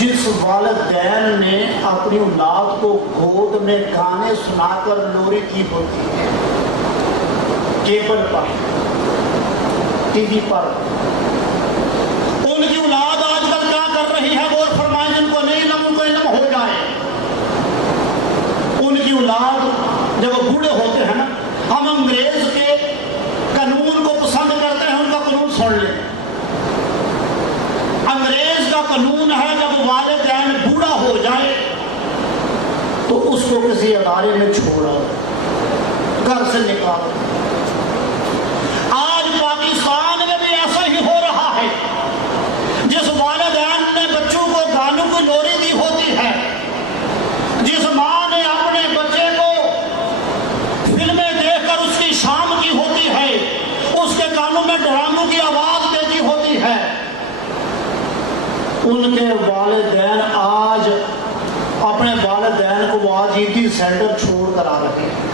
جس والدین نے اپنی اولاد کو گود میں گانے سنا کر لوری کی ہوتی ہے، کیبل پر، ٹی وی پر، ان کی اولاد آج کل کیا کر رہی ہے؟ غور فرمائیں، جن کو نہیں علم ان کو علم ہو جائے۔ ان کی اولاد جب وہ بوڑھے ہوتے ہیں نا، ہم انگریز کے قانون کو پسند کرتے ہیں، ان کا قانون سن لیں۔ انگریز کا قانون ہے جب والدین بوڑھا ہو جائے تو اس کو کسی ادارے میں چھوڑو، گھر سے نکالو۔ آج پاکستان میں بھی ایسا ہی ہو رہا ہے۔ جس والدین نے بچوں کو گانوں کی لوری دی ہوتی ہے، جس ماں نے اپنے بچے کو فلمیں دیکھ کر اس کی شام کی ہوتی ہے، اس کے کانوں میں ڈراموں کی آواز دیتی ہوتی ہے، ان کے والدین آج اپنے والدین کو وہ آج عیدی سینٹر چھوڑ کر آ رہے ہیں۔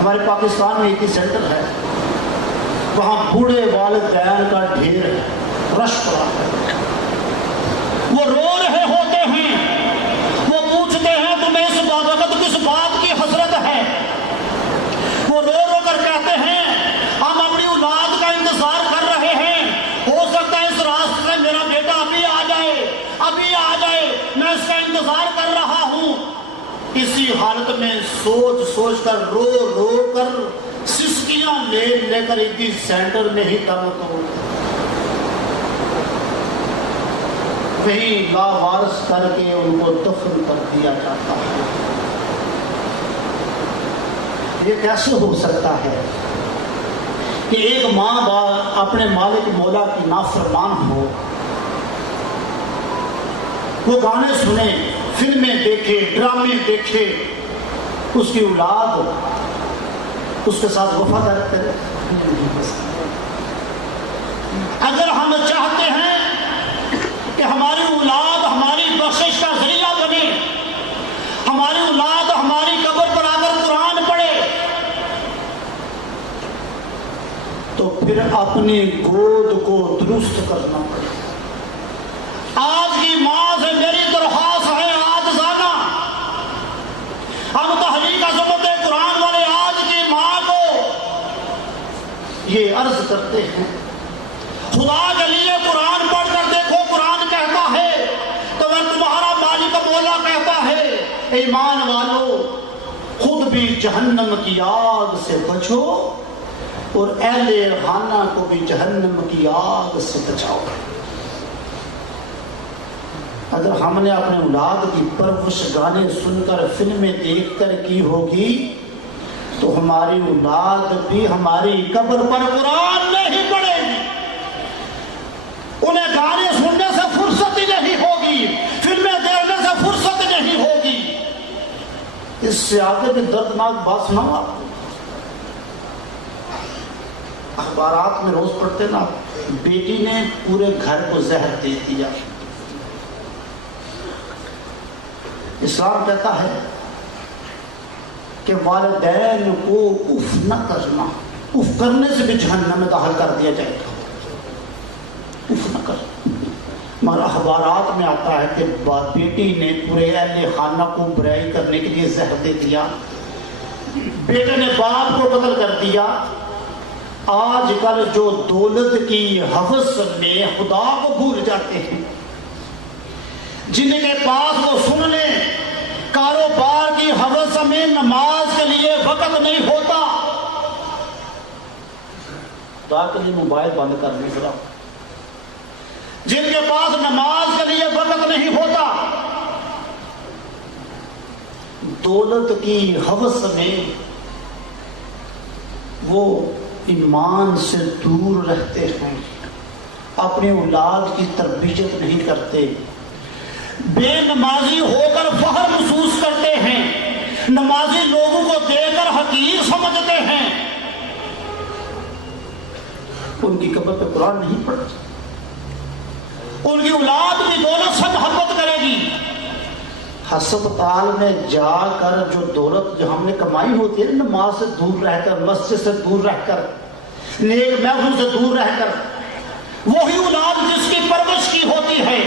ہمارے پاکستان میں عیدی سینٹر ہے، وہاں بوڑھے والدین کا ڈھیر ہے، رش پڑا ہے۔ وہ رو رہے ہوتے ہیں، وہ پوچھتے ہیں تمہیں اس وقت کس بات کی حسرت ہے؟ وہ رو رو کر کہتے ہیں ہم اپنی اولاد کا انتظار کر رہے ہیں، ہو سکتا ہے اس راستے سے میرا بیٹا ابھی آ جائے، میں اس کا انتظار کر رہا ہوں۔ اسی حالت میں سوچ سوچ کر رو رو کر سسکیاں لے کر عیدی سینٹر میں ہی دم توڑ، وہیں لاوارث کر کے ان کو دفن کر دیا جاتا ہے۔ یہ کیسے ہو سکتا ہے کہ ایک ماں باپ اپنے مالک مولا کی نافرمان ہو، وہ گانے سنے، فلمیں دیکھے، ڈرامے دیکھے، اس کی اولاد اس کے ساتھ وفادار کرے؟ اگر ہم چاہتے ہیں کہ ہماری اولاد ہماری بخشش کا ذریعہ بنے، ہماری اولاد ہماری قبر پر آ کر قرآن پڑھے، تو پھر اپنی گود کو درست کرنا پڑے۔ آج کی ماں سے میری درخواست ہے، آج زانا ہم تحریک عظمت قرآن والے آج کی ماں کو یہ عرض کرتے ہیں، خدا کے لیے قرآن پڑھ کر دیکھو، قرآن کہتا ہے تو میں تمہارا مالک مولا کہتا ہے، ایمان والو خود بھی جہنم کی آگ سے بچو اور اہل خانہ کو بھی جہنم کی آگ سے بچاؤ۔ اگر ہم نے اپنے اولاد کی پرورش گانے سن کر، فلمیں دیکھ کر کی ہوگی تو ہماری اولاد بھی ہماری قبر پر قرآن نہیں پڑھے گی، انہیں گانے سننے سے فرصت ہی نہیں ہوگی، فلمیں دیکھنے سے فرصت نہیں ہوگی۔ اس سے آگے بھی دردناک بات سناؤں آپ کو، اخبارات میں روز پڑھتے نا، بیٹی نے پورے گھر کو زہر دے دیا۔ اسلام کہتا ہے کہ والدین کو اف نہ کرنا، اف کرنے سے بھی جہنم میں داخل کر دیا جائے گا، اف نہ کرنا۔ مگر اخبارات میں آتا ہے کہ بیٹی نے پورے اہل خانہ کو برائی کرنے کے لیے زہر دے دیا، بیٹے نے باپ کو قتل کر دیا۔ آج کل جو دولت کی ہوس میں خدا کو بھول جاتے ہیں، جن کے پاس وہ سن لیں کاروبار کی ہوس میں نماز کے لیے وقت نہیں ہوتا، تاکہ موبائل بند کر دیں ذرا، جن کے پاس نماز کے لیے وقت نہیں ہوتا، دولت کی ہوس میں وہ ایمان سے دور رہتے ہیں، اپنی اولاد کی تربیت نہیں کرتے، بے نمازی ہو کر فخر محسوس کرتے ہیں، نمازی لوگوں کو دیکھ کر حقیر سمجھتے ہیں، ان کی قبر پہ قرآن نہیں پڑھتے، ان کی اولاد بھی دولت سے محبت کرے گی۔ ہسپتال میں جا کر جو دولت جو ہم نے کمائی ہوتی ہے، نماز سے دور رہ کر، مسجد سے دور رہ کر، نیک محفل سے دور رہ کر، وہی اولاد جس کی پرورش کی ہوتی ہے،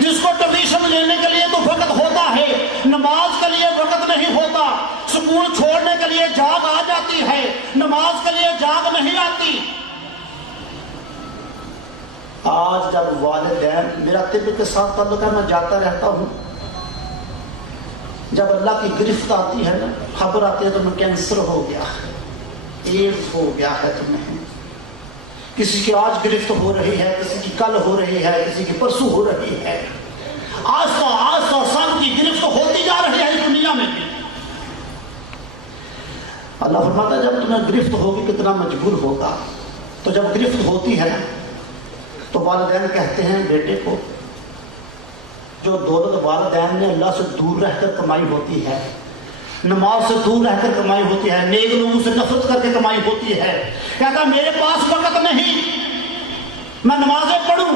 جس کو ٹیوشن لینے کے لیے تو وقت ہوتا ہے، نماز کے لیے وقت نہیں ہوتا، سکول چھوڑنے کے لیے جاگ آ جاتی ہے، نماز کے لیے جاگ نہیں آتی۔ آج جب والدین، میرا طب کے ساتھ تعلق ہے، میں جاتا رہتا ہوں، جب اللہ کی گرفت آتی ہے نا، خبر آتی ہے تمہیں کینسر ہو گیا ہے، ایڈز ہو گیا ہے تمہیں، کسی کی آج گرفت ہو رہی ہے، کسی کی کل ہو رہی ہے، کسی کی پرسوں ہو رہی ہے، آہستہ آہستہ سب کی گرفت ہوتی جا رہی ہے اس دنیا میں بھی۔ اللہ فرماتا ہے جب تمہیں گرفت ہوگی کتنا مجبور ہوگا۔ تو جب گرفت ہوتی ہے تو والدین کہتے ہیں بیٹے کو، جو دولت والدین نے اللہ سے دور رہ کر کمائی ہوتی ہے، نماز سے دور رہ کر کمائی ہوتی ہے، نیک لوگوں سے نفرت کر کے کمائی ہوتی ہے، کہتا میرے پاس وقت نہیں میں نمازیں پڑھوں۔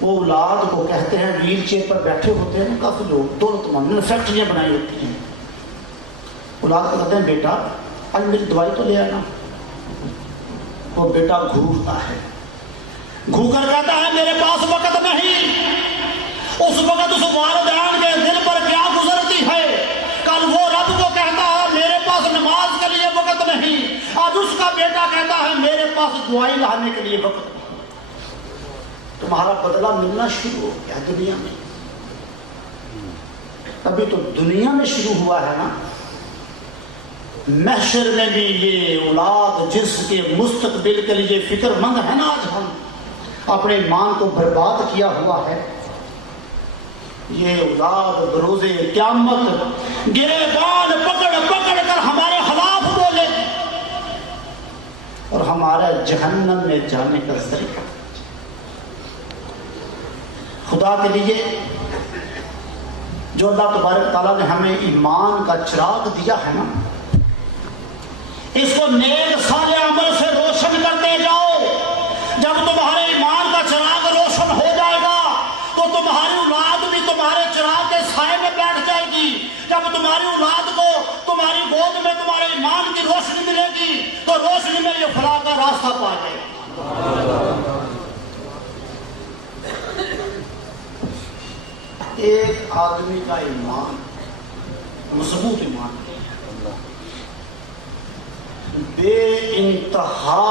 وہ اولاد کو کہتے ہیں، ویل چیئر پر بیٹھے ہوتے ہیں کافی لوگ، دولت مند، فیکٹریاں بنائی ہوتی ہیں، اولاد کو کہتے ہیں بیٹا آج میری دوائی تو لے آنا۔ وہ بیٹا گھورتا ہے، گھو کر کہتا ہے میرے پاس وقت نہیں۔ اس وقت اس والدین کے دل پر کیا گزرتی ہے، کل وہ رب کو کہتا ہے میرے پاس نماز کے لیے وقت نہیں، آج اس کا بیٹا کہتا ہے میرے پاس دعائی لانے کے لیے وقت نہیں۔ تمہارا بدلہ ملنا شروع ہو گیا دنیا میں، ابھی تو دنیا میں شروع ہوا ہے نا، محشر میں بھی یہ اولاد جس کے مستقبل کے لیے فکر مند ہے نا، آج ہم اپنے ایمان کو برباد کیا ہوا ہے، یہ اولاد بروز قیامت گریبان پکڑ پکڑ کر ہمارے خلاف بولے اور ہمارے جہنم میں جانے کا ذریعہ۔ خدا کے لیے جو اللہ تبارک تعالیٰ نے ہمیں ایمان کا چراغ دیا ہے نا، اس کو نیک صالح عمل سے روشن کرتے جاؤ۔ جب تمہارے ایمان کا چراغ روشن ہو جائے گا تو تمہاری اولاد بھی تمہارے چراغ کے سائے میں بیٹھ جائے گی۔ جب تمہاری اولاد کو تمہاری گود میں تمہارے ایمان کی روشنی ملے گی تو روشنی میں یہ فلاح کا راستہ پا جائے گا۔ ایک آدمی کا ایمان مضبوط ایمان بے انتہا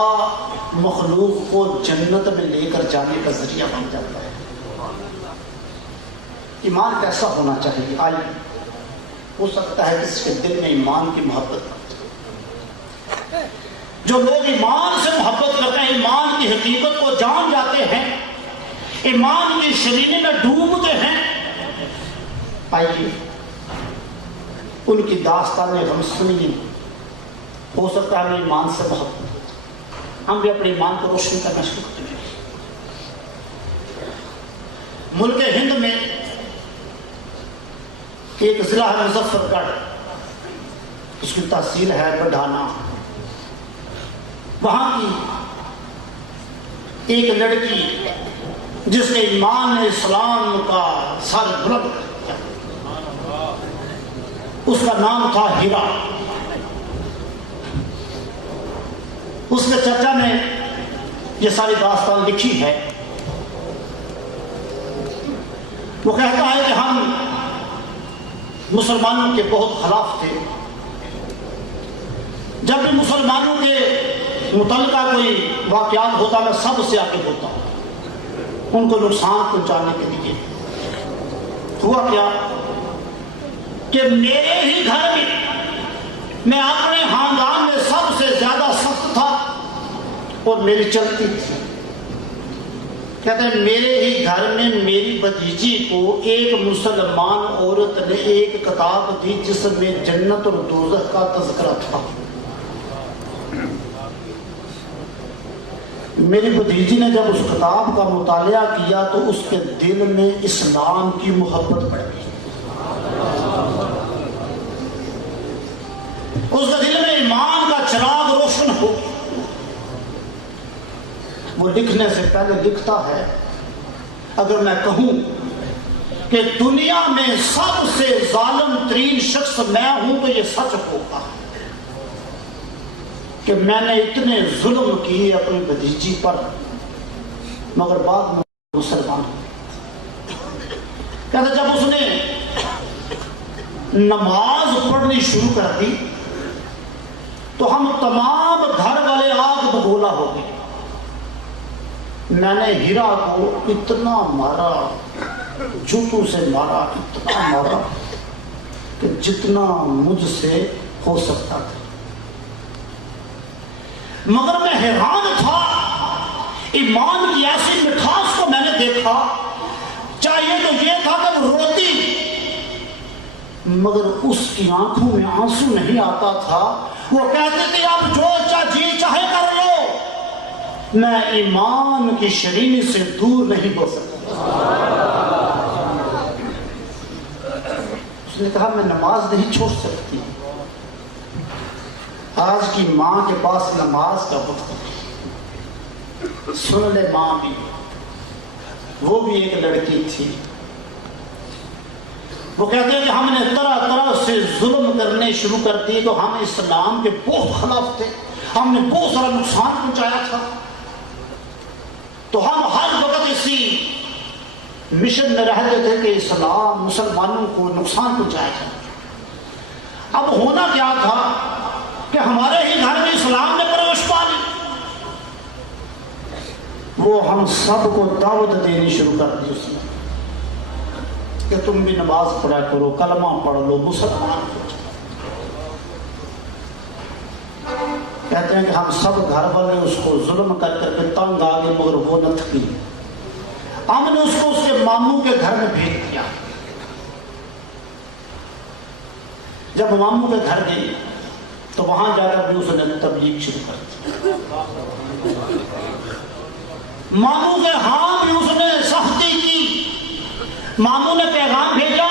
مخلوق کو جنت میں لے کر جانے کا ذریعہ بن جاتا ہے۔ ایمان کیسا ہونا چاہیے؟ آئیے، ہو سکتا ہے کسی کے دل میں ایمان کی محبت، جو لوگ ایمان سے محبت کرتے ہیں، ایمان کی حقیقت کو جان جاتے ہیں، ایمان کی شرینے میں ڈوبتے ہیں، آئیے ان کی داستان غم سنیے۔ ہو سکتا ہے ہمیں ایمان سے محبت، ہم بھی اپنے ایمان کو روشن کرنا شروع کریں گے۔ ملک ہند میں ایک ضلع ہے مظفر گڑھ، اس کی تحصیل ہے بڈھانا، وہاں کی ایک لڑکی جس نے ایمان اسلام کا سر بلند کیا، اس کا نام تھا ہیرا۔ اس کے چچا نے یہ ساری داستان لکھی ہے۔ وہ کہتا ہے کہ ہم مسلمانوں کے بہت خلاف تھے، جب بھی مسلمانوں کے متعلقہ کوئی واقعات ہوتا میں سب سے آگے ہوتا ان کو نقصان پہنچانے کے لیے۔ ہوا کیا کہ میرے ہی گھر میں اپنے خاندان میں سب سے زیادہ سخت تھا اور میری چلتی تھی۔ کہتے ہیں میرے ہی گھر میں میری بھتیجی کو ایک مسلمان عورت نے ایک کتاب دی جس میں جنت اور دوزخ کا تذکرہ تھا۔ میری بھتیجی نے جب اس کتاب کا مطالعہ کیا تو اس کے دل میں اسلام کی محبت بڑھ گئی، اس کے دل میں ایمان کا چراغ روشن ہو۔ وہ لکھنے سے پہلے لکھتا ہے، اگر میں کہوں کہ دنیا میں سب سے ظالم ترین شخص میں ہوں تو یہ سچ ہوگا۔ کہ میں نے اتنے ظلم کیے اپنی بھتیجی پر مگر بعد میں مسلمان کہتے جب اس نے نماز پڑھنی شروع کر دی تو ہم تمام گھر والے آگ بگولا ہو گئے. میں نے ہیرا کو اتنا مارا، جوتوں سے مارا، اتنا مارا کہ جتنا مجھ سے ہو سکتا تھا. مگر میں حیران تھا، ایمان کی ایسی مٹھاس کو میں نے دیکھا. چاہیے تو یہ تھا کہ وہ روتی مگر اس کی آنکھوں میں آنسو نہیں آتا تھا. وہ کہتے تھے اب جو جی چاہے کر لو، میں ایمان کی شرینی سے دور نہیں ہو سکتا. اس نے کہا میں نماز نہیں چھوڑ سکتی. آج کی ماں کے پاس نماز کا وقت ہے. سن لے ماں بھی، وہ بھی ایک لڑکی تھی. وہ کہتے ہیں کہ ہم نے طرح طرح سے ظلم کرنے شروع کر دیے تو ہم اسلام کے بہت خلاف تھے، ہم نے بہت سارا نقصان پہنچایا تھا. تو ہم ہر وقت اسی مشن میں رہتے تھے کہ اسلام مسلمانوں کو نقصان پہنچایا جائے. اب ہونا کیا تھا کہ ہمارے ہی گھر میں اسلام نے پرورش پا لی. وہ ہم سب کو دعوت دینی شروع کر دی اس نے کہ تم بھی نماز پڑھا کرو، کلمہ پڑھ لو، مسلمان ہو جاؤ. کہتے ہیں کہ ہم سب گھر والے اس کو ظلم کر کر کے تنگ آ گئے مگر وہ نہ تھکی. ہم نے اس کو اس کے ماموں کے گھر میں بھیج دیا. جب ماموں کے گھر گئی تو وہاں جا کر بھی اس نے تبلیغ شروع کر دی. ماموں کے ہاں بھی اس نے سختی کی. ماموں نے پیغام بھیجا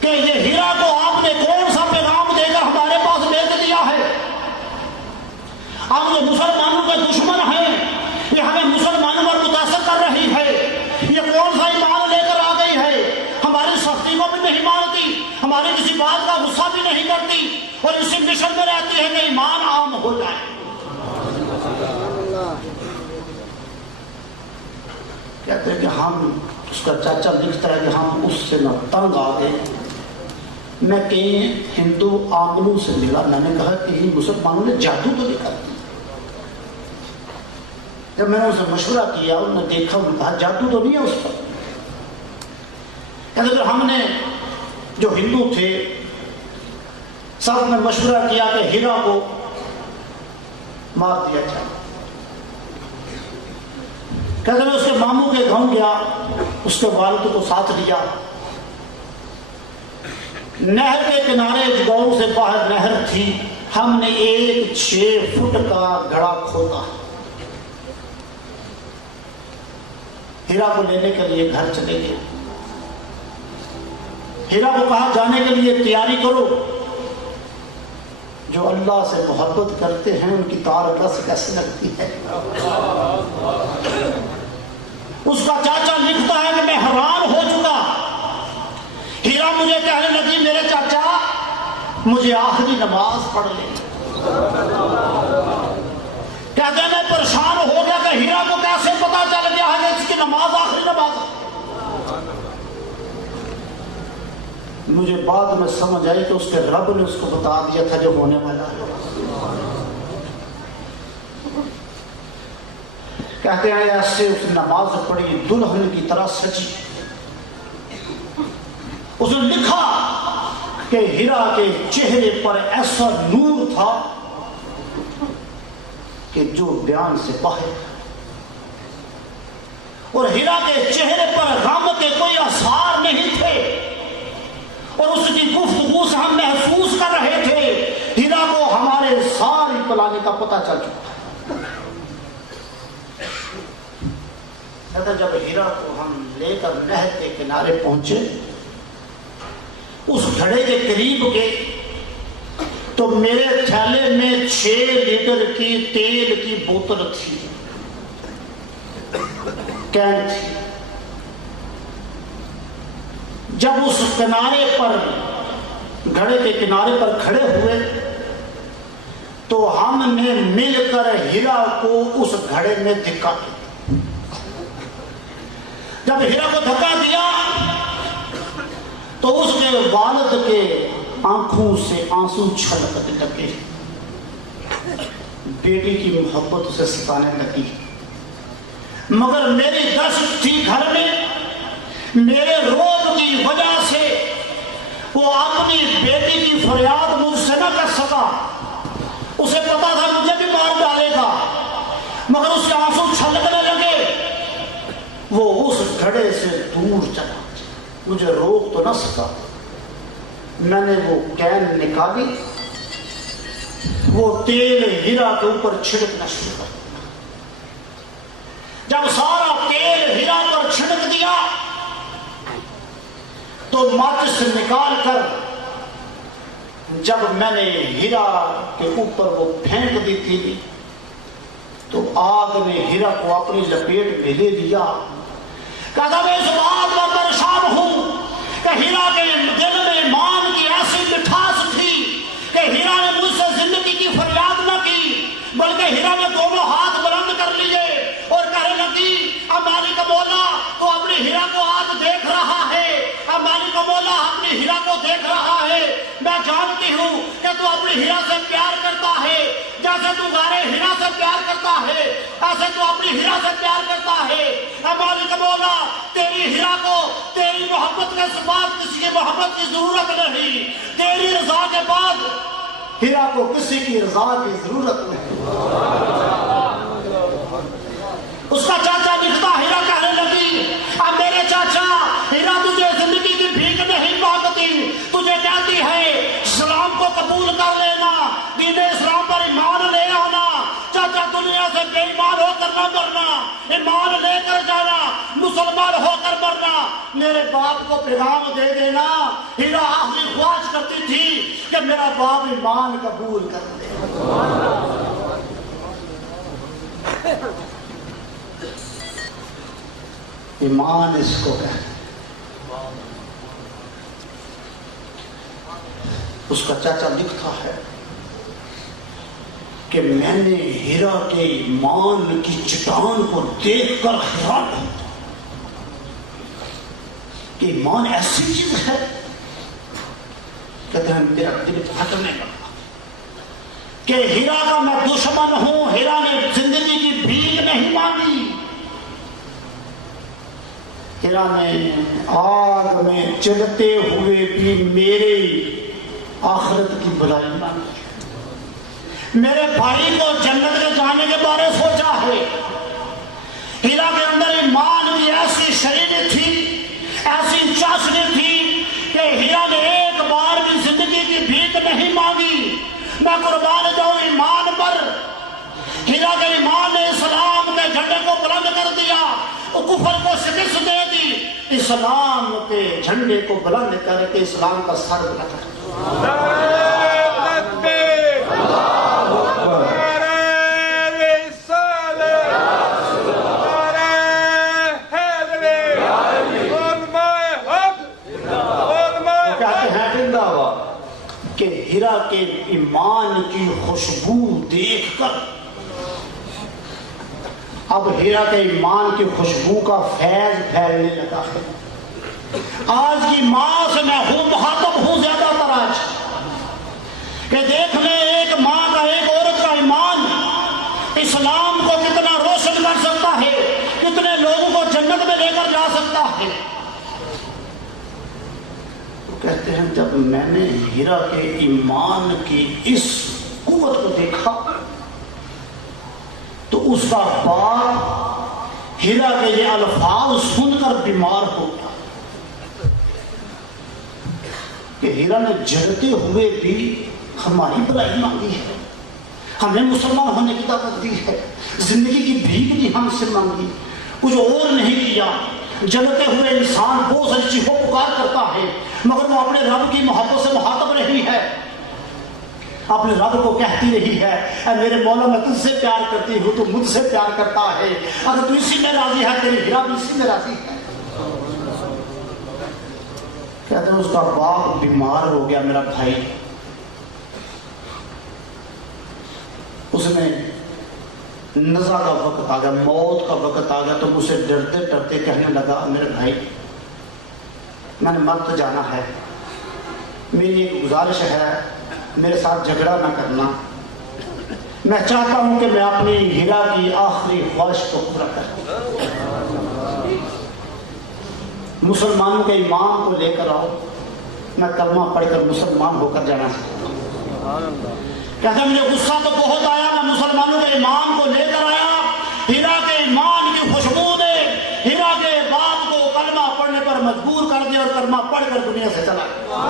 کہ یہ ہیرا کو آپ نے کون سا پیغام دے کر ہمارے پاس بھیج دیا ہے. اب یہ مسلمانوں کے دشمن ہیں، یہ ہمیں مسلمانوں پر متاثر کر رہی ہے. یہ کون سا ایمان لے کر آ گئی ہے، ہماری سختی کو بھی نہیں مانتی، ہماری کسی بات کا غصہ بھی نہیں کرتی اور اسی مشن میں رہتی ہے کہ ایمان عام ہو جائے. کہتے ہیں کہ ہم، اس کا چاچا لکھتا ہے کہ ہم اس سے نہ تنگ آ گئے. میں کئی ہندو عاملوں سے ملا، میں نے کہا کہ یہ مسلمانوں نے جادو تو نہیں کر دیا. جب میں نے اسے مشورہ کیا، انہوں نے دیکھا، انہوں نے کہا جادو تو نہیں ہے اس پر. کہتے ہیں ہم نے جو ہندو تھے سب نے مشورہ کیا کہ ہیرا کو مار دیا جائے. کہتے ہیں اس کے ماموں کے گاؤں گیا، اس کے والد کو ساتھ لیا. نہر کے کنارے گاؤں سے باہر نہر تھی، ہم نے ایک 6 فٹ کا گڑھا کھودا. ہیرا کو لینے کے لیے گھر چلے گئے. ہیرا کو کہا جانے کے لیے تیاری کرو. جو اللہ سے محبت کرتے ہیں ان کی تار اللہ سے کیسے لگتی ہے. اس کا چاچا لکھتا ہے کہ میں حیران ہو چکا. ہیرا مجھے کہنے لگی میرے چاچا مجھے آخری نماز پڑھ لے. کہتے ہیں میں پریشان ہو گیا کہ ہیرا کو کیسے پتا چل گیا ہے کہ اس کی نماز آخری نماز ہے. مجھے بعد میں سمجھ آئی کہ اس کے رب نے اس کو بتا دیا تھا جو ہونے والا ہے. کہتے ہیں ایسے اس نے نماز پڑھی، دلہن کی طرح سجی. اس نے لکھا کہ ہیرا کے چہرے پر ایسا نور تھا کہ جو بیان سے باہر. اور ہیرا کے چہرے پر غم کے کوئی آثار نہیں تھے اور اس کی گفتگو سے ہم محسوس کر رہے تھے ہیرا کو ہمارے ساری پلانے کا پتہ چل چکا. جب ہیرا کو ہم لے کر نہر کے کنارے پہنچے، اس گھڑے کے قریب گئے تو میرے تھیلے میں 6 لیٹر کی تیل کی بوتل تھی، کین تھی. جب اس کنارے پر، گھڑے کے کنارے پر کھڑے ہوئے تو ہم نے مل کر ہیرا کو اس گھڑے میں دھکا دیا۔ جب ہیرا کو دھکا دیا تو اس کے والد کے آنکھوں سے آنسو چھلکنے لگے، بیٹی کی محبت اسے ستانے لگی، مگر میری دشت تھی گھر میں، میرے روب کی وجہ سے وہ اپنی بیٹی کی فریاد مجھ سے نہ کر سکا۔ اسے پتا تھا مجھے بھی مار ڈالے گا، مگر اس کے آنسو چھلکنے لگے۔ وہ اس گھڑے سے دور چلا، مجھے روک تو نہ سکا۔ میں نے وہ کین نکالی، وہ تیل ہیرا کے اوپر چھڑکنا شروع کر دیا۔ جب سارا تیل ہیرا پر چھڑک دیا تو ماچس نکال کر جب میں نے ہیرا کے اوپر وہ پھینک دی تھی تو آگ نے ہیرا کو اپنی لپیٹ میں لے لیا۔ کہا میں اس بات پر پریشان ہوں کہ ہیرا کے دل میں ایمان کی ایسی مٹھاس تھی کہ ہیرا نے مجھ سے زندگی کی فریاد نہ کی، بلکہ ہیرا نے دونوں ہاتھ بلند کر لیے اور کہنے لگی اب مالک مولا تو اپنی ہیرا کو آج دیکھ رہا ہے، اب مالک مولا اپنی ہیرا کو دیکھ رہا ہے، میں جانتی ہوں کہ تو اپنی ہیرا سے پیار کرتا ہے، جیسے تو غارے ہیرا سے پیار کرتا ہے ایسے تو اپنی ہیرا سے پیار کرتا ہے۔ اے مالک مولا تیری ہیرا کو تیری محبت کے بعد کسی کی محبت کی ضرورت نہیں، تیری رضا کے بعد ہیرا کو کسی کی رضا کی ضرورت نہیں۔ اس کا چاچا لکھتا ہیرا کہنے لگی اب میرے چاچا ہیرا تجھے زندگی کی بھیک نہیں مانگتی، تجھے کہتی ہے اسلام کو قبول کر لینا، دین اسلام پر ایمان لے آنا، چاچا دنیا سے بے ایمان ہو کر نہ مرنا، ایمان لے کر جانا، مسلمان ہو کر مرنا۔ میرے باپ کو پیغام دے دینا، ہیرا آخری خواہش کرتی تھی کہ میرا باپ ایمان قبول کر دے۔ ایمان اس کو کہتے، اس کا چاچا لکھتا ہے کہ میں نے ہیرا کے ایمان کی چٹان کو دیکھ کر حیران ہوں کہ ایمان ایسی چیز ہے، کہتے ہیں میرا دل پھٹنے لگا کہ ہیرا کا میں دشمن ہوں، ہیرا نے زندگی کی بھیک نہیں مانگی، ہیرا نے آگ میں چلتے ہوئے بھی میرے آخرت کی بلائی مانگی، میرے بھائی کو جنت کے جانے کے بارے سوچا ہے۔ ہیرا کے اندر ایمان کی ایسی شریک تھی، ایسی چاشنی تھی کہ ہیرا نے ایک بار بھی زندگی کی بھیک نہیں مانگی۔ میں قربان جاؤں ایمان پر، ہیرا کے ایمان نے اسلام کے جھنڈے کو بلند کر دیا، کفر کو شکست دے دی، اسلام کے جھنڈے کو بلند کر کے اسلام کا سر بلند کر دیا۔ کہ ہیرا کے ایمان کی خوشبو دیکھ کر اب ہیرا کے ایمان کی خوشبو کا فیض پھیلنے لگا ہے۔ آج کی ماں سے میں مخاطب ہوں زیادہ تر آج کہ دیکھ لیں ایک ماں کا، ایک عورت کا ایمان اسلام کو کتنا روشن کر سکتا ہے، کتنے لوگوں کو جنت میں لے کر جا سکتا ہے۔ کہتے ہیں جب میں نے ہیرا کے ایمان کی اس قوت کو دیکھا تو اس کا باپ ہیرا کے یہ الفاظ سن کر بیمار ہو گیا کہ ہیرا نے جلتے ہوئے بھی ہماری بلائی مانگی ہے، ہمیں مسلمان ہونے کی دعوت دی ہے، زندگی کی بھیک بھی ہم سے مانگی، کچھ اور نہیں کیا۔ جلتے ہوئے انسان بہت ساری چیزوں کو پکار کرتا ہے، مگر وہ اپنے رب کی محبت سے مخاطب رہی ہے، اپنے رب کو کہتی رہی ہے اے میرے مولا میں تجھ سے پیار کرتی ہوں، تو مجھ سے پیار کرتا ہے، اگر تو اسی میں راضی ہے تیری ہیرا بھی اسی میں راضی ہے۔ کہتے ہیں اس کا باپ بیمار ہو گیا، میرا بھائی اس نے نزا کا وقت آ گیا، موت کا وقت آ گیا، تو مجھے ڈرتے ڈرتے کہنے لگا میرے بھائی میں نے مر تو جانا ہے، میری ایک گزارش ہے میرے ساتھ جھگڑا نہ کرنا، میں چاہتا ہوں کہ میں اپنی ہیرا کی آخری خواہش کو پورا کروں، مسلمانوں کے امام کو لے کر آؤ، میں کلمہ پڑھ کر مسلمان ہو کر جانا چاہتا ہوں۔ کہتے ہیں مجھے غصہ تو بہت آیا، میں مسلمانوں کے امام کو لے کر آیا، ہیرا کے ایمان کی خوشبو نے ہیرا کے باپ کو کلمہ پڑھنے پر مجبور کر دیا اور کلمہ پڑھ کر دنیا سے چلا گیا۔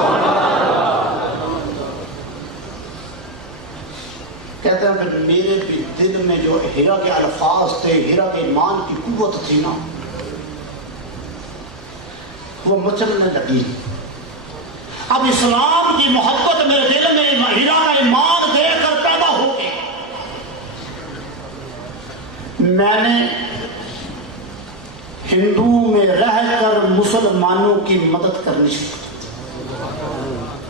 کہتے ہیں کہ میرے بھی دل میں جو ہیرا کے الفاظ تھے، ہیرا کے ایمان کی قوت تھی نا، وہ مچلنے لگی۔ اب اسلام کی محبت میرے دل میں ہیرا کا ایمان دیکھ کر پیدا ہو گئی۔ میں نے ہندو میں رہ کر مسلمانوں کی مدد کرنی شروع۔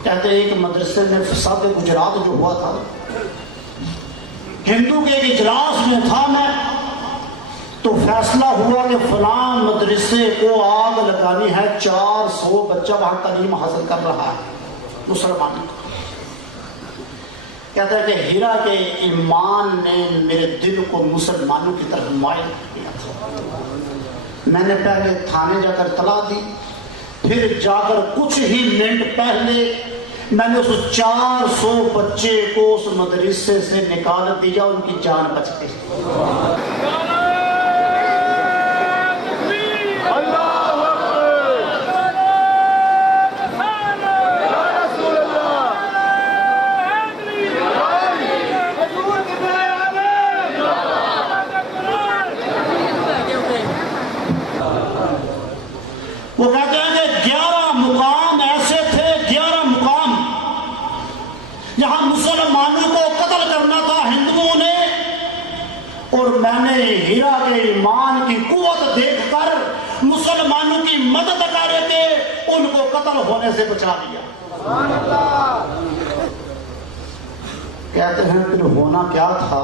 کہتے ہیں ایک مدرسے میں فساد گجرات جو ہوا تھا، ہندو کے ایک اجلاس میں تھا میں، تو فیصلہ ہوا کہ فلاں مدرسے کو آگ لگانی ہے، 400 بچہ وہاں تعلیم حاصل کر رہا ہے مسلمان۔ کہتا ہے کہ ہیرا کے ایمان نے میرے دل کو مسلمانوں کی طرف مائل کیا تھا۔ میں نے پہلے تھانے جا کر اطلاع دی، پھر جا کر کچھ ہی منٹ پہلے میں نے اس 400 بچے کو اس مدرسے سے نکال دیا، ان کی جان بچ گئی۔ وہ کہتے ہیں کہ 11 مقام ایسے تھے، 11 مقام جہاں مسلمانوں کو قتل کرنا تھا ہندوؤں نے، اور میں نے ہیرا کے ایمان کی قوت دیکھ کر مسلمانوں کی مدد کر کے ان کو قتل ہونے سے بچا دیا۔ کہتے ہیں پھر ہونا کیا تھا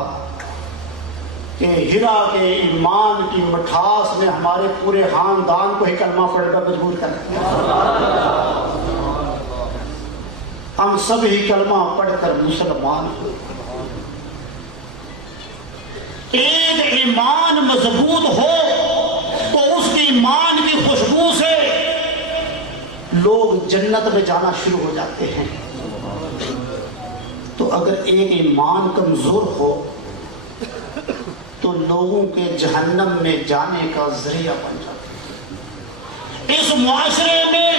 کہ ہیرا کے ایمان کی مٹھاس نے ہمارے پورے خاندان کو ہی کلمہ پڑھ کر مجبور کر دیا۔ ہم سب ہی کلمہ پڑھ کر مسلمان ہوئے۔ ایک ایمان مضبوط ہو تو اس کی ایمان کی خوشبو سے لوگ جنت میں جانا شروع ہو جاتے ہیں، تو اگر ایک ایمان کمزور ہو تو لوگوں کے جہنم میں جانے کا ذریعہ بن جاتا ہے۔ اس معاشرے میں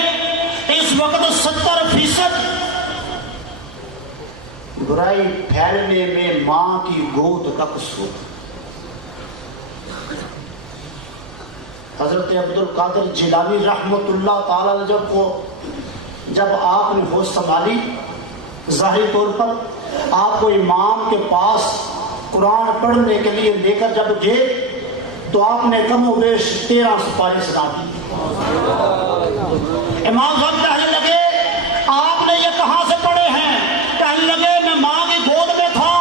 اس وقت 70% برائی پھیلنے میں ماں کی گود کا قصور۔ حضرت عبد القادر جیلانی رحمت اللہ تعالی جب آپ نے ہوش سنبھالی، ظاہری طور پر آپ کو امام کے پاس قرآن پڑھنے کے لیے لے کر جب گئے تو آپ نے کم و بیش 13 سپارے سنا دی۔ امام صاحب کہنے لگے آپ نے یہ کہاں سے پڑھے ہیں؟ کہنے لگے میں ماں کی گود میں تھا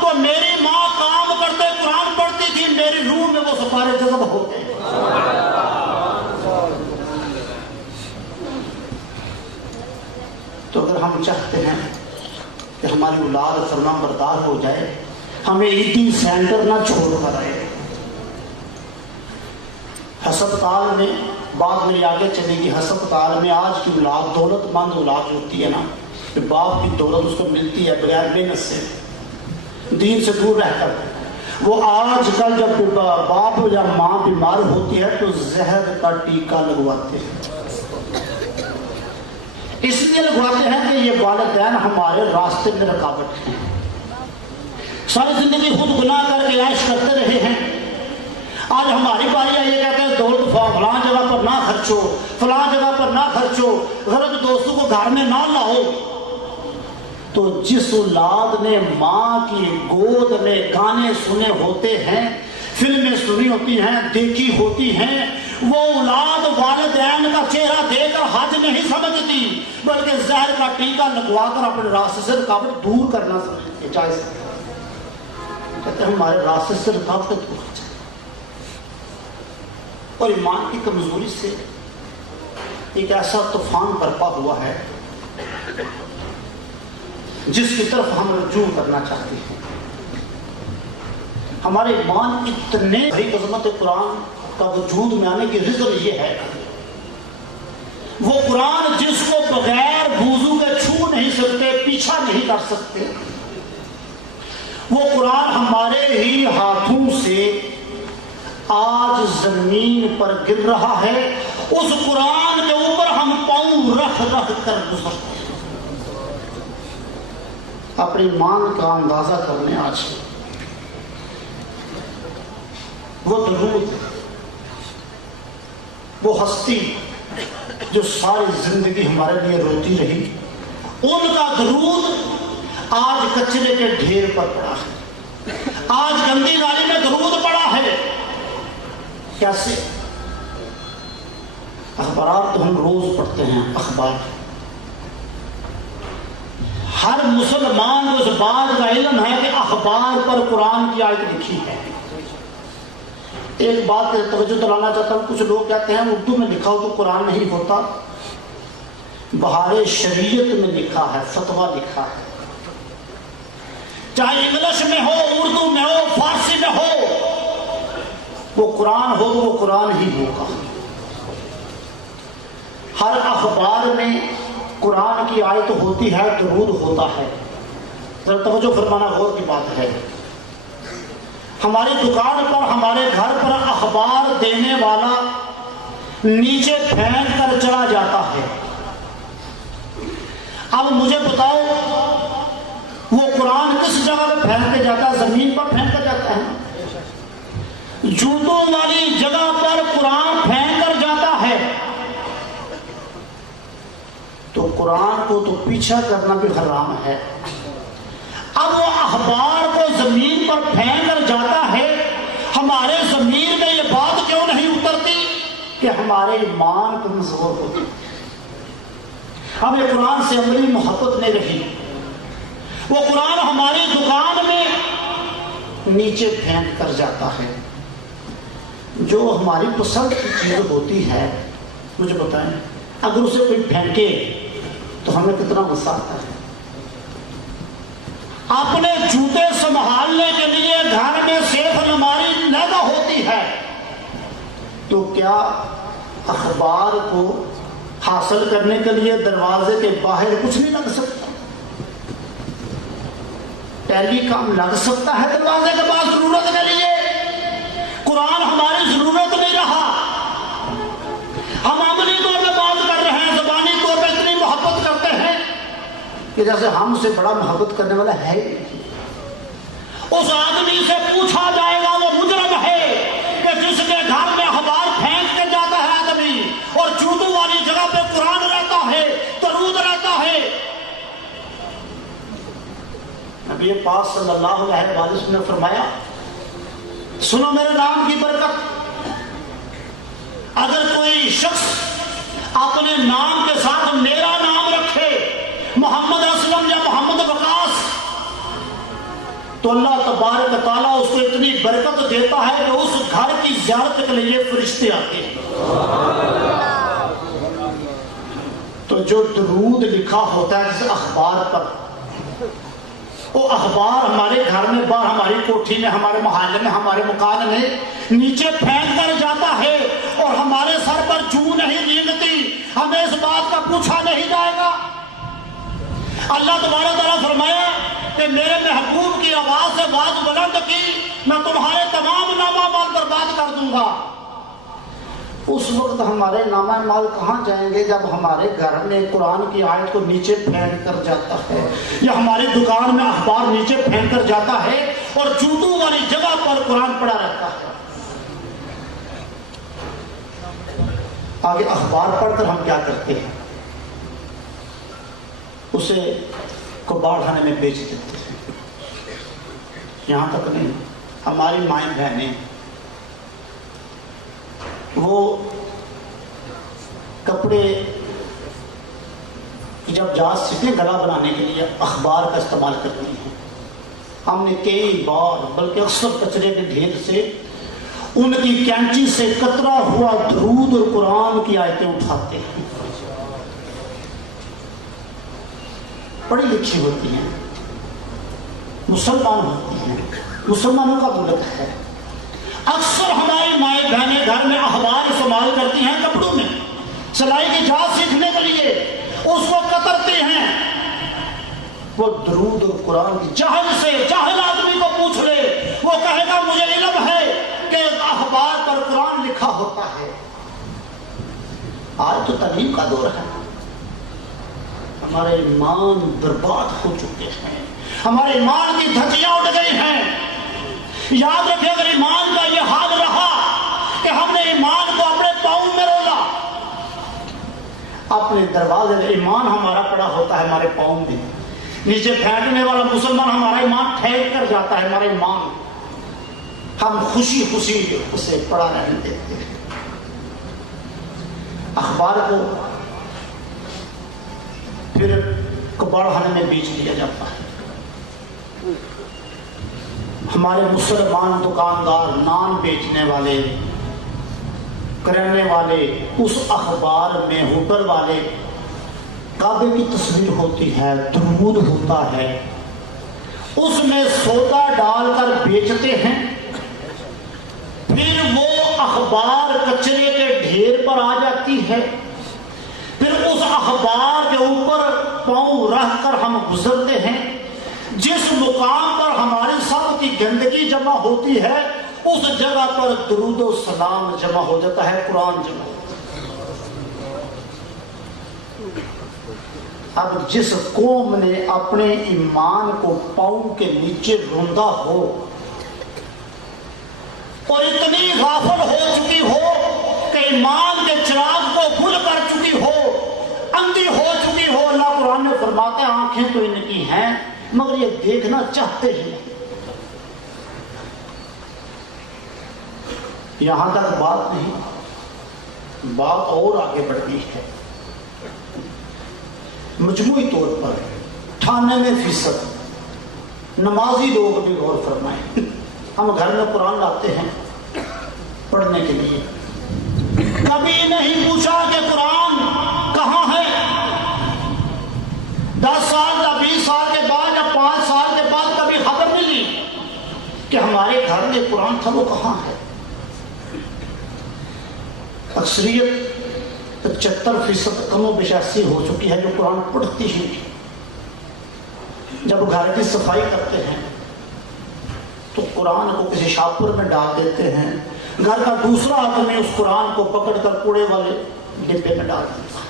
تو میری ماں کام کرتے قرآن پڑھتی تھی، میری روح میں وہ سپارے جذب ہو گئے۔ تو اگر ہم چاہتے ہیں کہ ہماری اولاد فرما بردار ہو جائے، ہمیں عیدی سینٹر نہ چھوڑ کر آئے۔ ہسپتال میں بعد میں آگے چلے گی، ہسپتال میں آج کی اولاد دولت مند اولاد ہوتی ہے نا، کہ باپ کی دولت اس کو ملتی ہے بغیر محنت سے، دین سے دور رہ کر، وہ آج کل جب باپ یا ماں بیمار ہوتی ہے تو زہر کا ٹیکہ لگواتے ہیں۔ اس لیے لگواتے ہیں کہ یہ والدین ہمارے راستے میں رکاوٹ ہیں، ساری زندگی خود گناہ کر کے عیش کرتے رہے ہیں۔ آج ہماری باری ہے، یہ کہتے ہیں دولت فلاں جگہ پر نہ خرچو، فلاں جگہ پر نہ خرچو، غلط دوستوں کو گھر میں نہ لاؤ۔ تو جس اولاد نے ماں کی گود میں گانے سنے ہوتے ہیں، فلمیں سنی ہوتی ہیں، دیکھی ہوتی ہیں، وہ اولاد والدین کا چہرہ دیکھ کر حج نہیں سمجھتی، بلکہ زہر کا ٹیکہ لگوا کر اپنے راستے سے رکاوٹ دور کرنا سمجھتی ہے۔ کہتے ہیں ہمارے راستے سے رکاوٹیں دور ہو جائیں، اور ایمان کی کمزوری سے ایک ایسا طوفان برپا ہوا ہے جس کی طرف ہم رجوع کرنا چاہتے ہیں۔ ہمارے ایمان اتنے بڑی عظمت قرآن کا وجود میں آنے کی ریزن یہ ہے، وہ قرآن جس کو بغیر وضو کے چھو نہیں سکتے، پیچھا نہیں کر سکتے، وہ قرآن ہمارے ہی ہاتھوں سے آج زمین پر گر رہا ہے، اس قرآن کے اوپر ہم پاؤں رکھ رکھ کر گزرتے ہیں۔ اپنے ایمان کا اندازہ کرنے آج وہ درود، وہ ہستی جو ساری زندگی ہمارے لیے روتی رہی، ان کا درود آج کچرے کے ڈھیر پر پڑا ہے، آج گندی نالی میں درود پڑا ہے۔ کیسے؟ اخبارات تو ہم روز پڑھتے ہیں، اخبار ہر مسلمان کو اس بات کا علم ہے کہ اخبار پر قرآن کی آیت لکھی ہے۔ ایک بات توجہ دلانا چاہتا ہوں، کچھ لوگ کہتے ہیں اردو میں لکھا ہو تو قرآن نہیں ہوتا، بہار شریعت میں لکھا ہے، فتویٰ لکھا ہے، چاہے انگلش میں ہو، اردو میں ہو، فارسی میں ہو، وہ قرآن ہو تو وہ قرآن ہی ہوگا۔ ہر اخبار میں قرآن کی آیت ہوتی ہے، درود ہوتا ہے۔ ذرا توجہ فرمانا، غور کی بات ہے۔ ہماری دکان پر، ہمارے گھر پر اخبار دینے والا نیچے پھینک کر چلا جاتا ہے۔ اب مجھے بتاؤ وہ قرآن کس جگہ پہ پھینک کے جاتا ہے؟ زمین پر پھینک کر جاتا ہے، جوتوں والی جگہ پر قرآن پھینک کر جاتا ہے، تو قرآن کو تو پیچھا کرنا بھی حرام ہے۔ اب وہ اخبار کو زمین پر پھینک کر جاتا ہے، ہمارے ضمیر میں یہ بات کیوں نہیں اترتی کہ ہمارے ایمان کمزور ہوتے، ہمیں قرآن سے عملی محبت نہیں رہی، وہ قرآن ہماری دکان میں نیچے پھینک کر جاتا ہے۔ جو ہماری پسند کی چیز ہوتی ہے، مجھے بتائیں اگر اسے کوئی پھینکے تو ہمیں کتنا غصہ آتا ہے۔ اپنے جوتے سنبھالنے کے لیے گھر میں سیف الماری پیدا ہوتی ہے، تو کیا اخبار کو حاصل کرنے کے لیے دروازے کے باہر کچھ نہیں لگ سکتا؟ ٹیلی کام لگ سکتا ہے دروازے کے پاس ضرورت کے لیے؟ قرآن ہماری ضرورت نہیں رہا۔ ہم عملی طور پہ بات کر رہے ہیں، زبانی طور پہ اتنی محبت کرتے ہیں کہ جیسے ہم سے بڑا محبت کرنے والا ہے ہی نہیں۔ اس آدمی سے پوچھا جائے گا وہ مجرم ہے کہ جس کے گھر میں اخبار پھینک کے جاتا ہے آدمی، اور جوتوں والی جگہ پہ قرآن رہتا ہے، درود رہتا ہے۔ نبی پاک صلی اللہ علیہ وسلم نے فرمایا، سنو میرے نام کی برکت، اگر کوئی شخص اپنے نام کے ساتھ میرا نام رکھے، محمد اسلم یا محمد وقاص، تو اللہ تبارک تعالیٰ اس کو اتنی برکت دیتا ہے کہ اس گھر کی زیارت کے لیے فرشتے آتے ہیں۔ تو جو درود لکھا ہوتا ہے جس اخبار پر، وہ اخبار ہمارے گھر میں، باہر ہماری کوٹھی میں، ہمارے محلے میں، ہمارے مکان میں نیچے پھینک کر جاتا ہے، اور ہمارے سر پر جو نہیں رینگتی، ہمیں اس بات کا پوچھا نہیں جائے گا۔ اللہ تبارک تعالیٰ فرمایا کہ میرے محبوب کی آواز سے بات بلند کی، میں تمہارے تمام نامہ مال برباد کر دوں گا۔ اس وقت ہمارے نامہ مال کہاں جائیں گے جب ہمارے گھر میں قرآن کی آیت کو نیچے پھینک کر جاتا ہے، یا ہماری دکان میں اخبار نیچے پھینک کر جاتا ہے، اور جوتوں والی جگہ پر قرآن پڑا رہتا ہے۔ آگے اخبار پڑھ کر ہم کیا کرتے ہیں؟ اسے کباڑ خانے میں بیچ دیتے ہیں۔ یہاں تک نہیں، ہماری مائیں بہنیں وہ کپڑے جب جہاز سیتے گلا بنانے کے لیے اخبار کا استعمال کرتی ہیں۔ ہم نے کئی بار بلکہ اکثر کچرے کے ڈھیر سے ان کی کینچی سے قطرہ ہوا درود اور قرآن کی آیتیں اٹھاتے ہیں. پڑھی لکھی ہوتی ہیں, مسلمان ہوتی ہیں, مسلمانوں کا ملک ہے. اکثر ہماری مائیں بہنیں گھر میں اخبار استعمال کرتی ہیں کپڑوں میں سلائی کی جات سیکھنے کے لیے, اس کو کترتے ہیں. وہ درود اور قرآن کی جاہل سے جاہل آدمی کو پوچھ لے, وہ کہے گا مجھے علم ہے کہ اخبار پر قرآن لکھا ہوتا ہے. آج تو تعلیم کا دور ہے, ہمارے ایمان برباد ہو چکے ہیں, ہمارے ایمان کی دھجیاں اڑ گئی ہیں. یاد رکھیں اگر ایمان کا یہ حال رہا کہ ہم نے ایمان کو اپنے پاؤں میں رولا, اپنے دروازے میں ایمان ہمارا پڑا ہوتا ہے ہمارے پاؤں میں, نیچے پھینکنے والا مسلمان ہمارا ایمان پھینک کر جاتا ہے. ہمارا ایمان ہم خوشی خوشی اسے پڑا رہنے دیتے ہیں. اخبار کو پھر کباڑ خانے میں بیچ دیا جاتا ہے. ہمارے مسلمان دکاندار, نان بیچنے والے, کرانے والے, اس اخبار میں ہوٹل والے کعبے کی تصویر ہوتی ہے, درود ہوتا ہے, اس میں سودا ڈال کر بیچتے ہیں. پھر وہ اخبار کچرے کے ڈھیر پر آ جاتی ہے. پھر اس اخبار کے اوپر پاؤں رکھ کر ہم گزرتے ہیں. جس مقام پر ہماری سب کی گندگی جمع ہوتی ہے اس جگہ پر درود و سلام جمع ہو جاتا ہے, قرآن جمع ہوتا ہے. اب جس قوم نے اپنے ایمان کو پاؤں کے نیچے روندا ہو اور اتنی غافل ہو چکی ہو کہ ایمان کے چراغ کو گل کر چکی ہو, اندھی ہو چکی ہو, اللہ قرآن نے فرماتے ہیں آنکھیں تو ان کی ہیں مگر یہ دیکھنا چاہتے ہیں. یہاں تک بات نہیں, بات اور آگے بڑھ گئی ہے. مجموعی طور پر 98% نمازی لوگ بھی غور فرمائیں. ہم گھر میں قرآن لاتے ہیں پڑھنے کے لیے, کبھی نہیں پوچھا کہ قرآن کہاں ہے. 10 سال یا 20 سال کے بعد یا 5 سال کے بعد کبھی خبر ملی کہ ہمارے گھر میں قرآن تھا, وہ کہاں ہے. اکثریت 75% کم و بیش ایسی ہو چکی ہے جو قرآن پڑھتی ہی نہیں. جب گھر کی صفائی کرتے ہیں تو قرآن کو کسی شاپر میں ڈال دیتے ہیں, گھر کا دوسرا آدمی اس قرآن کو پکڑ کر کوڑے والے ڈبے میں ڈال دیتا ہے.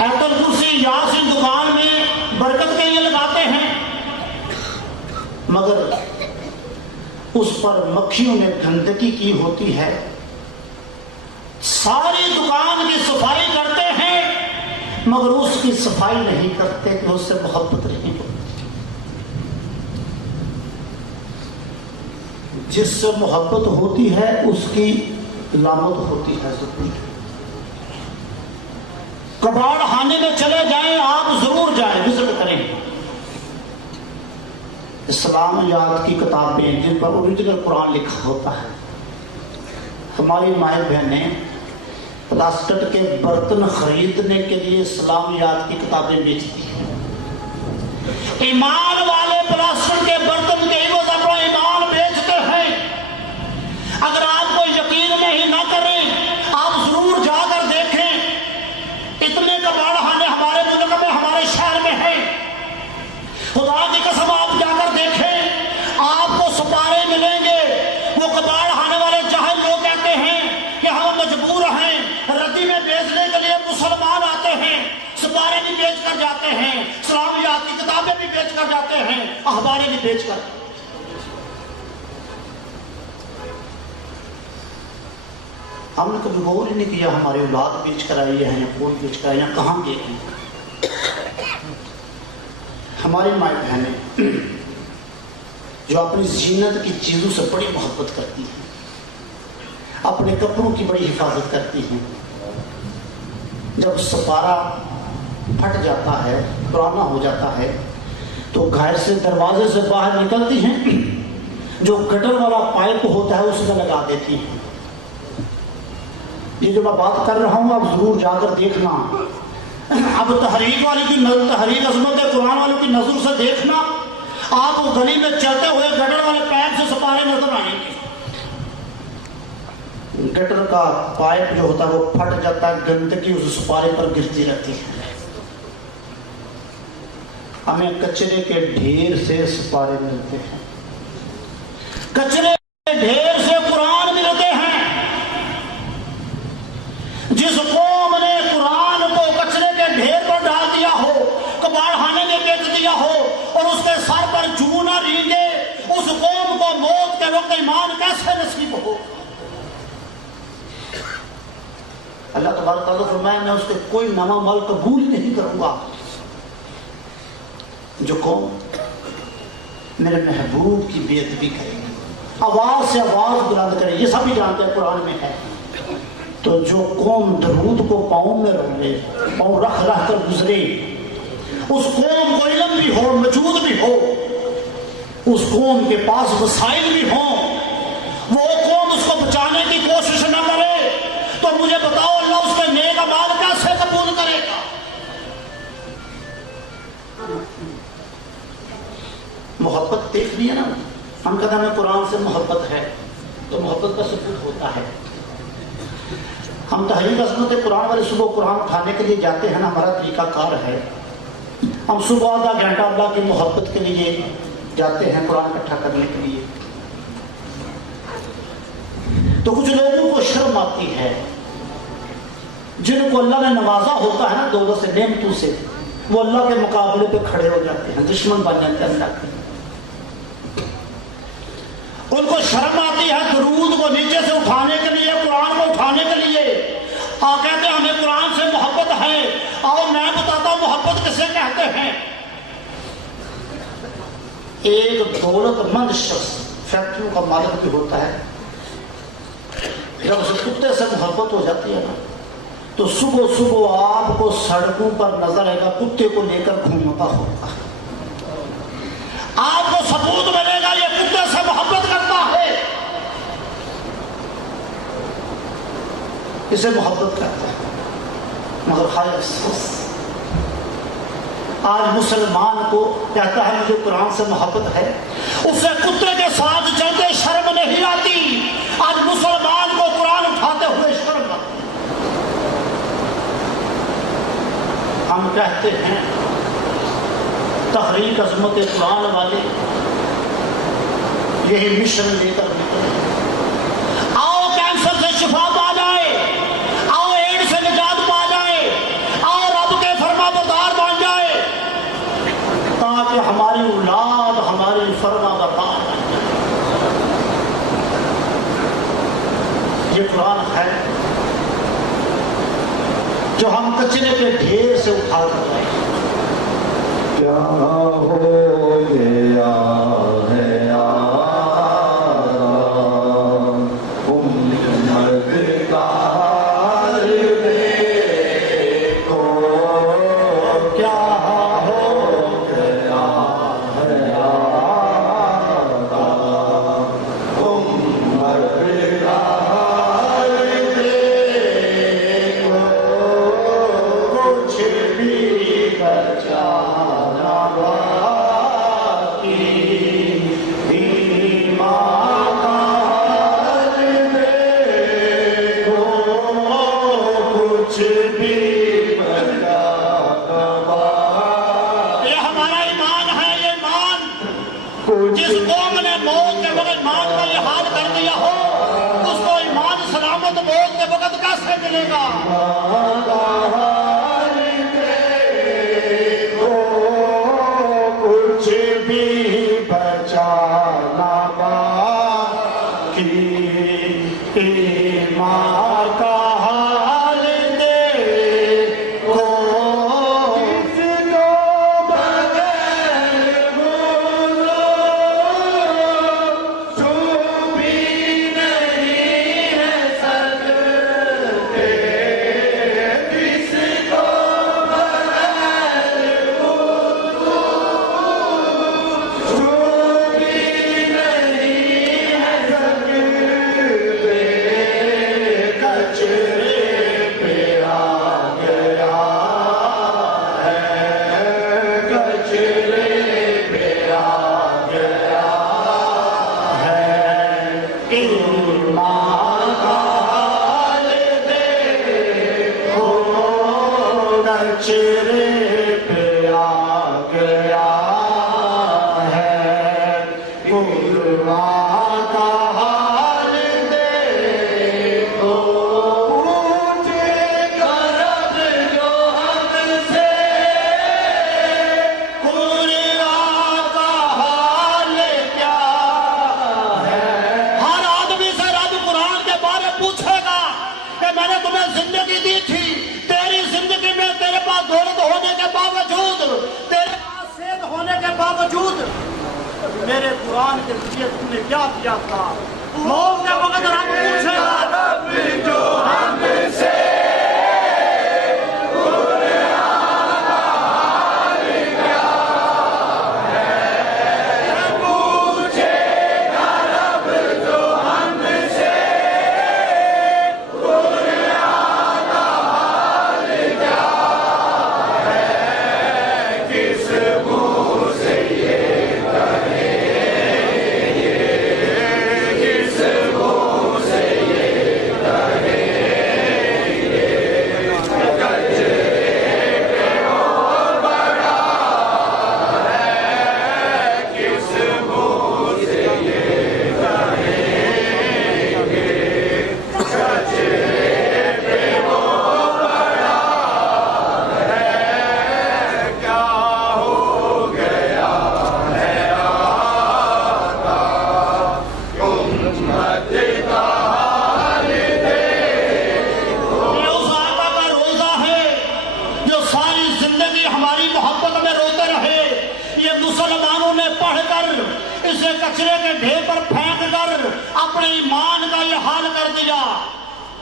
ایت الکرسی یاسین دکان میں برکت کے لیے لگاتے ہیں مگر اس پر مکھیوں نے گندگی کی ہوتی ہے. ساری دکان کی صفائی کرتے ہیں مگر اس کی صفائی نہیں کرتے کہ اس سے محبت نہیں ہوتی. جس سے محبت ہوتی ہے اس کی لعنت ہوتی ہے. کباڑ خانے میں چلے جائیں, آپ ضرور جائیں, وزٹ کریں. اسلامیات کی کتابیں جن پر اوریجنل قرآن لکھا ہوتا ہے, ہماری مائیں بہنیں پلاسٹک کے برتن خریدنے کے لیے اسلامیات کی کتابیں بیچتی ہیں. ایمان والے پلاسٹک کے برتن کے عوض اپنا ایمان بیچتے ہیں. اگر آپ کو یقین نہیں نہ کریں آپ ضرور جا کر دیکھیں. اتنے کباڑ خانے ہمارے ملک میں, ہمارے شہر میں ہیں. خدا کی قسم آپ جا کر دیکھیں, آپ کو سپارے ملیں گے. وہ کباڑ خانے والے جاہل لوگ کہتے ہیں کہ ہم مجبور ہیں, ردی میں بیچنے کے لیے مسلمان آتے ہیں, سپارے بھی بیچ کر جاتے ہیں, اسلامیات کی کتابیں بھی بیچ کر جاتے ہیں, اخباریں بھی بیچ کر. ہم نے کبھی غور ہی نہیں کیا ہماری اولاد بیچ کر آئی ہے یا کون بیچ کر آئی ہے, کہاں گئے ہیں. ہماری مائیں بہنیں جو اپنی زینت کی چیزوں سے بڑی محبت کرتی ہیں, اپنے کپڑوں کی بڑی حفاظت کرتی ہیں, جب سپارہ پھٹ جاتا ہے, پرانا ہو جاتا ہے, تو گھر سے دروازے سے باہر نکلتی ہیں، جو گٹر والا پائپ ہوتا ہے اس میں لگا دیتی ہیں۔ یہ جو میں بات کر رہا ہوں آپ ضرور جا کر دیکھنا۔ اب تحریک والی کی تحریک عظمت قرآن والوں کی نظر سے دیکھنا، آپ گلی میں چلتے ہوئے گٹر والے پائپ سے سپارے نظر آئیں گے۔ گٹر کا پائپ جو ہوتا ہے وہ پھٹ جاتا ہے، گندگی اس سپارے پر گرتی رہتی ہے۔ ہمیں کچرے کے ڈھیر سے سپارے ملتے ہیں، کچرے کے ڈھیر سے قرآن ملتے ہیں۔ جس قوم نے قرآن کو کچرے کے ڈھیر پر ڈال دیا ہو، کباڑ خانے میں بیچ دیا ہو اور اس کے سر پر جو نہ رینگے، اس قوم کو موت کے وقت ایمان کیسے نصیب ہو؟ اللہ تبارک تعالیٰ فرمایا میں اس کے کوئی نواں مال قبول نہیں کروں گا جو قوم میرے محبوب کی بے ادبی کرے گی، آواز سے آواز بلند کرے، یہ سبھی جانتے ہیں قرآن میں ہے۔ تو جو قوم درود کو پاؤں میں رولے، پاؤں رکھ رکھ کر گزرے، اس قوم کو علم بھی ہو، وجود بھی ہو، اس قوم کے پاس وسائل بھی ہوں، وہ قوم اس کو بچانے کی کوشش نہ کرے، تو مجھے بتاؤ اللہ اس کے نیک اعمال کیسے قبول کرے گا؟ محبت دیکھ لی ہے نا، ہم کہتے ہیں ہمیں قرآن سے محبت ہے، تو محبت کا ثبوت ہوتا ہے۔ ہم تحریک عظمت قرآن والے صبح قرآن اٹھانے کے لیے جاتے ہیں نا، ہمارا طریقہ کار ہے، ہم صبح آدھا گھنٹہ اللہ کی محبت کے لیے جاتے ہیں قرآن اکٹھا کرنے کے لیے۔ تو کچھ لوگوں کو شرم آتی ہے، جن کو اللہ نے نوازا ہوتا ہے نا دولت سے، نعمتوں سے، وہ اللہ کے مقابلے پہ کھڑے ہو جاتے ہیں، دشمن بن جاتے ہیں اللہ کے۔ ان کو شرم آتی ہے درود کو نیچے سے اٹھانے کے لیے، قرآن کو اٹھانے کے لیے۔ کہتے ہیں ہمیں قرآن سے محبت ہے، آؤ میں بتاتا ہوں محبت کسے کہتے ہیں۔ ایک دولت مند شخص فیکٹریوں کا مالک بھی ہوتا ہے، جب اسے کتے سے محبت ہو جاتی ہے نا، تو صبح صبح آپ کو سڑکوں پر نظر آئے گا کتے کو لے کر گھومتا ہوگا، آپ کو ثبوت ملے گا یہ کتے سے محبت کرتا ہے، اسے محبت کرتا ہے۔ مگر خیر افسوس، آج مسلمان کو کہتا ہے مجھے قرآن سے محبت ہے، اسے کتے کے ساتھ چلتے شرم نہیں آتی۔ آج مسلمان کو قرآن اٹھاتے ہوئے شرم آتی۔ ہم کہتے ہیں تحریک عظمت قرآن والے یہی مشن لے کر نکلے، آؤ کینسر سے شفا پا جائے، آؤ ایڈس سے نجات پا جائے، آؤ رب کے فرما بردار بن جائے، تاکہ ہماری اولاد ہماری فرما بردار بن جائے۔ یہ قرآن ہے جو ہم کچرے کے ڈھیر سے اٹھا کر لائیں۔ کیا ہو گیا ہے جس قوم نے موت کے وقت ایمان کا یہ حال کر دیا ہو، اس کو ایمان سلامت موت کے وقت کیسے ملے گا؟ کچھ بھی بچانا باقی، ایمان کا حال دیکھو، کس کو بغیر بولو جو بھی نہیں ہے سکتے، کس کچرے پہ آ گیا ہے قربان کا حال دیکھو پوچھے گا رب جو ہم سے قرآن کا حال کیا ہے ہر آدمی سے رب قرآن کے بارے پوچھے گا کہ میں نے تمہیں زندگی دی تھی، تیری زندگی میں تیرے پاس دولت ہونے کے باوجود، تیرے پاس صحت ہونے کے باوجود میرے قرآن کے ذریعے تم نے کیا کیا تھا؟ موت کے وقت رب پوچھے گا رب جو ہم سے کچرے کے ڈھیر پر پھینک کر اپنے ایمان کا یہ حال کر دیا.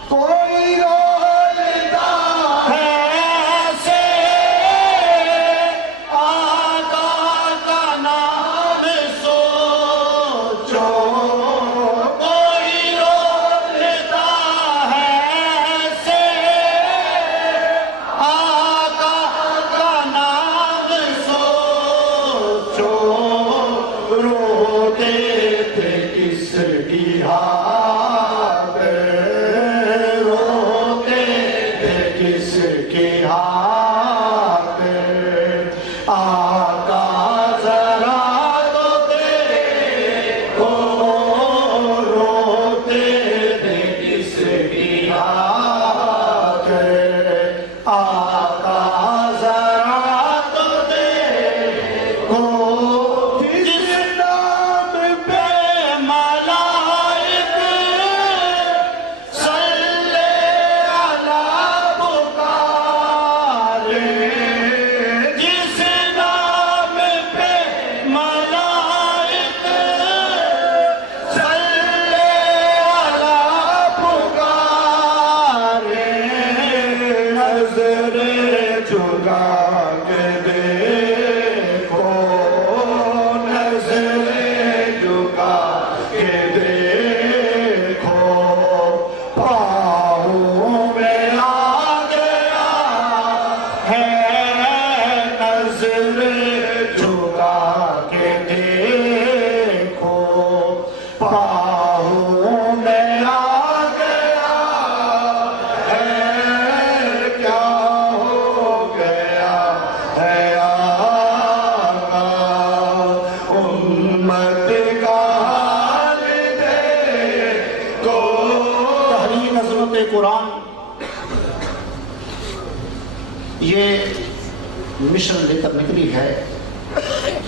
کوئی رولتا ہے ایسے آقا کا نام سوچو، کوئی رولتا ہے ایسے آقا کا نام سوچو. روتے تھے کس کی ہاتھ، روتے تھے کس کی ہاتھ، آقا ذرا تو دیکھو، روتے تھے کس کی ہاتھ، آقا ذرا تو دیکھو. جس نام پہ ملائک صلی اللہ پکارے، جس نام پہ ملائک صلی اللہ پکارے، نظر جھکا کے دیکھو، نظر جھکا کے دیکھو، پاؤں میں آ گیا ہے، نظر جھکا کے دیکھو، پاؤں میں آ گیا ہے، کیا ہو گیا ہے آقا، امت کا حال دیکھو. تحریر عظمت قرآن یہ مشن لے کر نکلی ہے.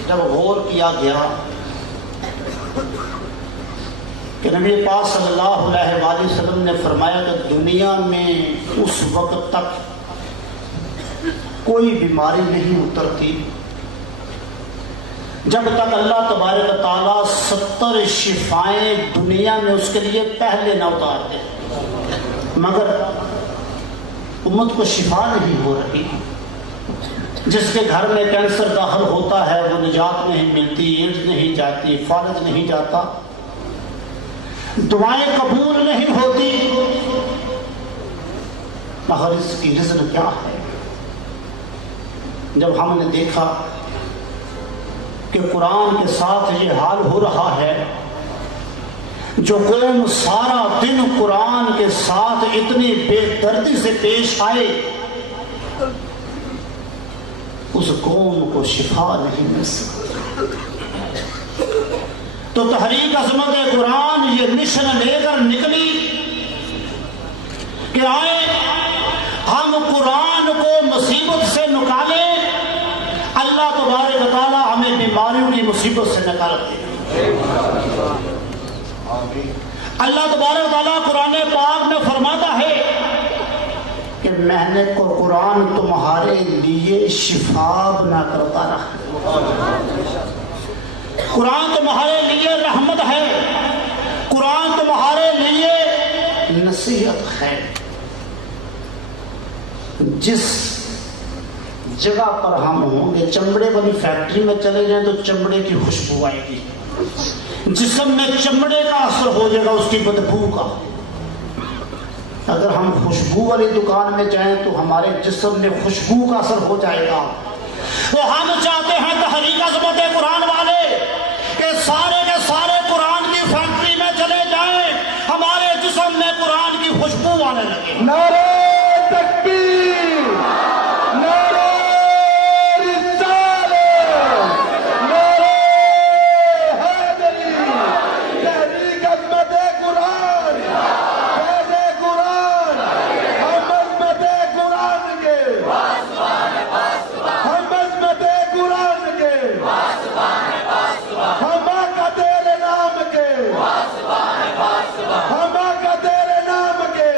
جب غور کیا گیا کہ نبی پاک صلی اللہ علیہ وآلہ وسلم نے فرمایا کہ دنیا میں اس وقت تک کوئی بیماری نہیں اترتی جب تک اللہ تبارک تعالیٰ 70 شفائیں دنیا میں اس کے لیے پہلے نہ اتارتے، مگر امت کو شفا نہیں ہو رہی. جس کے گھر میں کینسر کا حل ہوتا ہے وہ نجات نہیں ملتی، ایڈز نہیں جاتی، فالج نہیں جاتا، دعائیں قبول نہیں ہوتی، مگر اس کی رزق کیا ہے؟ جب ہم نے دیکھا کہ قرآن کے ساتھ یہ حال ہو رہا ہے، جو قوم سارا دن قرآن کے ساتھ اتنی بے دردی سے پیش آئے اس قوم کو شفا نہیں مل سکتی۔ تو تحریک عظمت قرآن یہ مشن لے کر نکلی کہ آئے ہم قرآن کو مصیبت سے نکالیں، اللہ تبارک و تعالیٰ ہمیں بیماریوں کی مصیبت سے نکال دے۔ اللہ تبارک و تعالیٰ قرآن پاک میں فرماتا ہے کہ میں نے قرآن تمہارے لیے شفا بنا کر اتارا ہے، قرآن تمہارے لیے رحمت ہے، قرآن تمہارے لیے نصیحت ہے۔ جس جگہ پر ہم ہوں گے، چمڑے والی فیکٹری میں چلے جائیں تو چمڑے کی خوشبو آئے گی، جسم میں چمڑے کا اثر ہو جائے گا اس کی بدبو کا۔ اگر ہم خوشبو والی دکان میں جائیں تو ہمارے جسم میں خوشبو کا اثر ہو جائے گا۔ تو ہم چاہتے ہیں تحریک عظمت قرآن والے کہ سارے کے سارے قرآن کی فیکٹری میں چلے جائیں، ہمارے جسم میں قرآن کی خوشبو آنے لگے۔ نعرہ تکبیر، نعرہ رسالت، نعرہ حیدری، تحریک عظمت قرآن، فیض قرآن، ہم عظمت قرآن کے، ہم عظمت قرآن کے، ہم آقا تیرے نام کے، ہم آقا تیرے نام کے،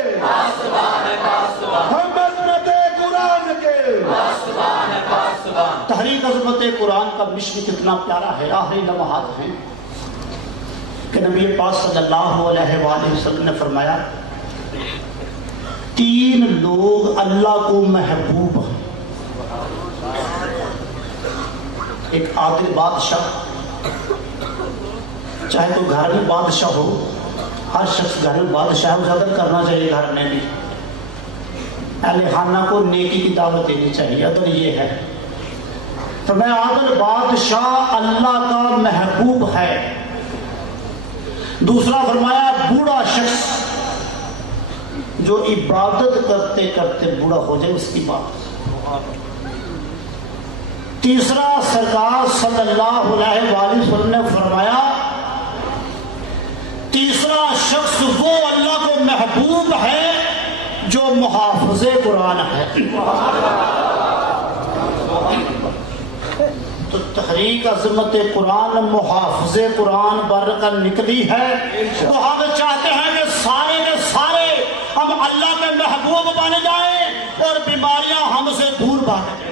ہم عظمت قرآن کے۔ تحریک عظمت قرآن کا مشن کتنا پیارا ہے۔ آخری لمحات ہیں کہ نبی پاک صلی اللہ علیہ وآلہ وسلم نے فرمایا 3 لوگ اللہ کو محبوب ہیں۔ ایک عادل بادشاہ، چاہے تو گھر میں بادشاہ ہو، ہر شخص گھر میں بادشاہ اجاگر کرنا چاہیے گھر میں بھی، اہل خانہ کو نیکی کی دعوت دینی چاہیے، عدل یہ ہے۔ تو میں عادل بادشاہ اللہ کا محبوب ہے۔ دوسرا فرمایا بوڑھا شخص جو عبادت کرتے کرتے بوڑھا ہو جائے اس کی بات۔ تیسرا سرکار صلی اللہ علیہ وآلہ وسلم نے فرمایا تیسرا شخص وہ اللہ کو محبوب ہے جو محافظ قرآن ہے۔ تو تحریک عظمت قرآن محافظ قرآن بن کر نکلی ہے۔ تو ہم چاہتے ہیں کہ سارے کے سارے ہم اللہ کے محبوب بن جائیں اور بیماریاں ہم سے دور بھاگ جائیں۔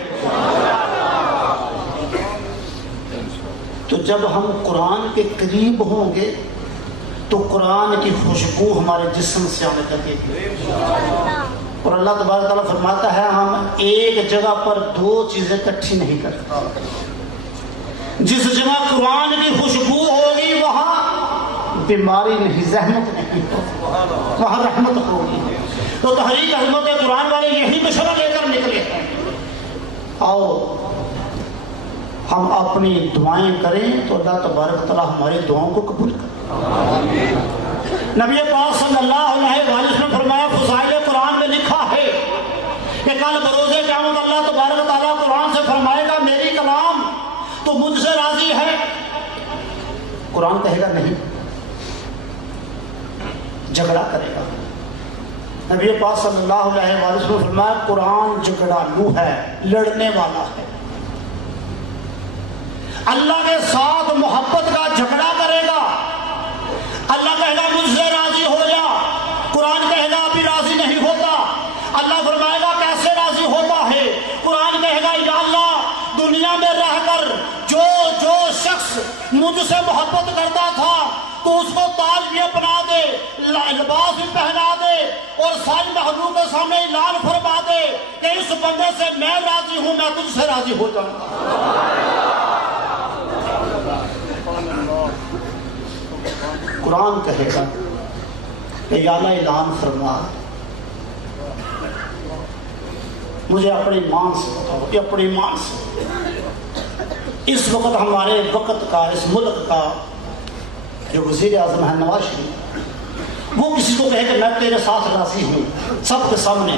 تو جب ہم قرآن کے قریب ہوں گے تو قرآن کی خوشبو ہمارے جسم سے آنے لگے گی۔ اور اللہ تبارک تعالیٰ فرماتا ہے ہم ایک جگہ پر 2 چیزیں اکٹھی نہیں کرتے۔ جس جگہ قرآن کی خوشبو ہوگی وہاں بیماری نہیں، زحمت نہیں ہوگی، وہاں رحمت ہوگی۔ تو تحریک عظمت قرآن والے یہی مشورہ لے کر نکلے ہیں۔ آؤ ہم اپنی دعائیں کریں تو اللہ تبارک تعالیٰ ہماری دعاؤں کو قبول کرے۔ نبی پاک صلی اللہ علیہ وسلم نے فرمایا فضائل قرآن میں لکھا ہے کہ کل بروز قیامت اللہ تبارک تعالیٰ قرآن سے فرمائے گا میری کلام تو مجھ سے راضی ہے؟ قرآن کہے گا نہیں، جھگڑا کرے گا۔ نبی پاک صلی اللہ علیہ وسلم نے فرمایا قرآن جھگڑالو ہے، لڑنے والا ہے، اللہ کے ساتھ محبت کا جھگڑا کرے گا۔ اللہ کہے گا مجھ سے راضی ہو جا، قرآن کہے گا ابھی راضی نہیں ہوتا۔ اللہ فرمائے گا کیسے راضی ہوتا ہے؟ قرآن کہے گا یا اللہ دنیا میں رہ کر جو جو شخص مجھ سے محبت کرتا تھا تو اس کو تاج بھی اپنا دے، لباس بھی پہنا دے اور ساری مخلوق کے سامنے اعلان فرما دے کہ اس بندے سے میں راضی ہوں، میں تجھ سے راضی ہو جاؤں گا۔ قرآن کہے گا کہ یا اللہ اعلان فرما، مجھے اپنے ایمان سے بتاؤ، یہ اپنے ایمان سے اس وقت ہمارے وقت کا، اس ملک کا جو وزیر اعظم ہے نواز شریف، وہ کسی کو کہے کہ میں تیرے ساتھ راضی ہوں سب کے سامنے،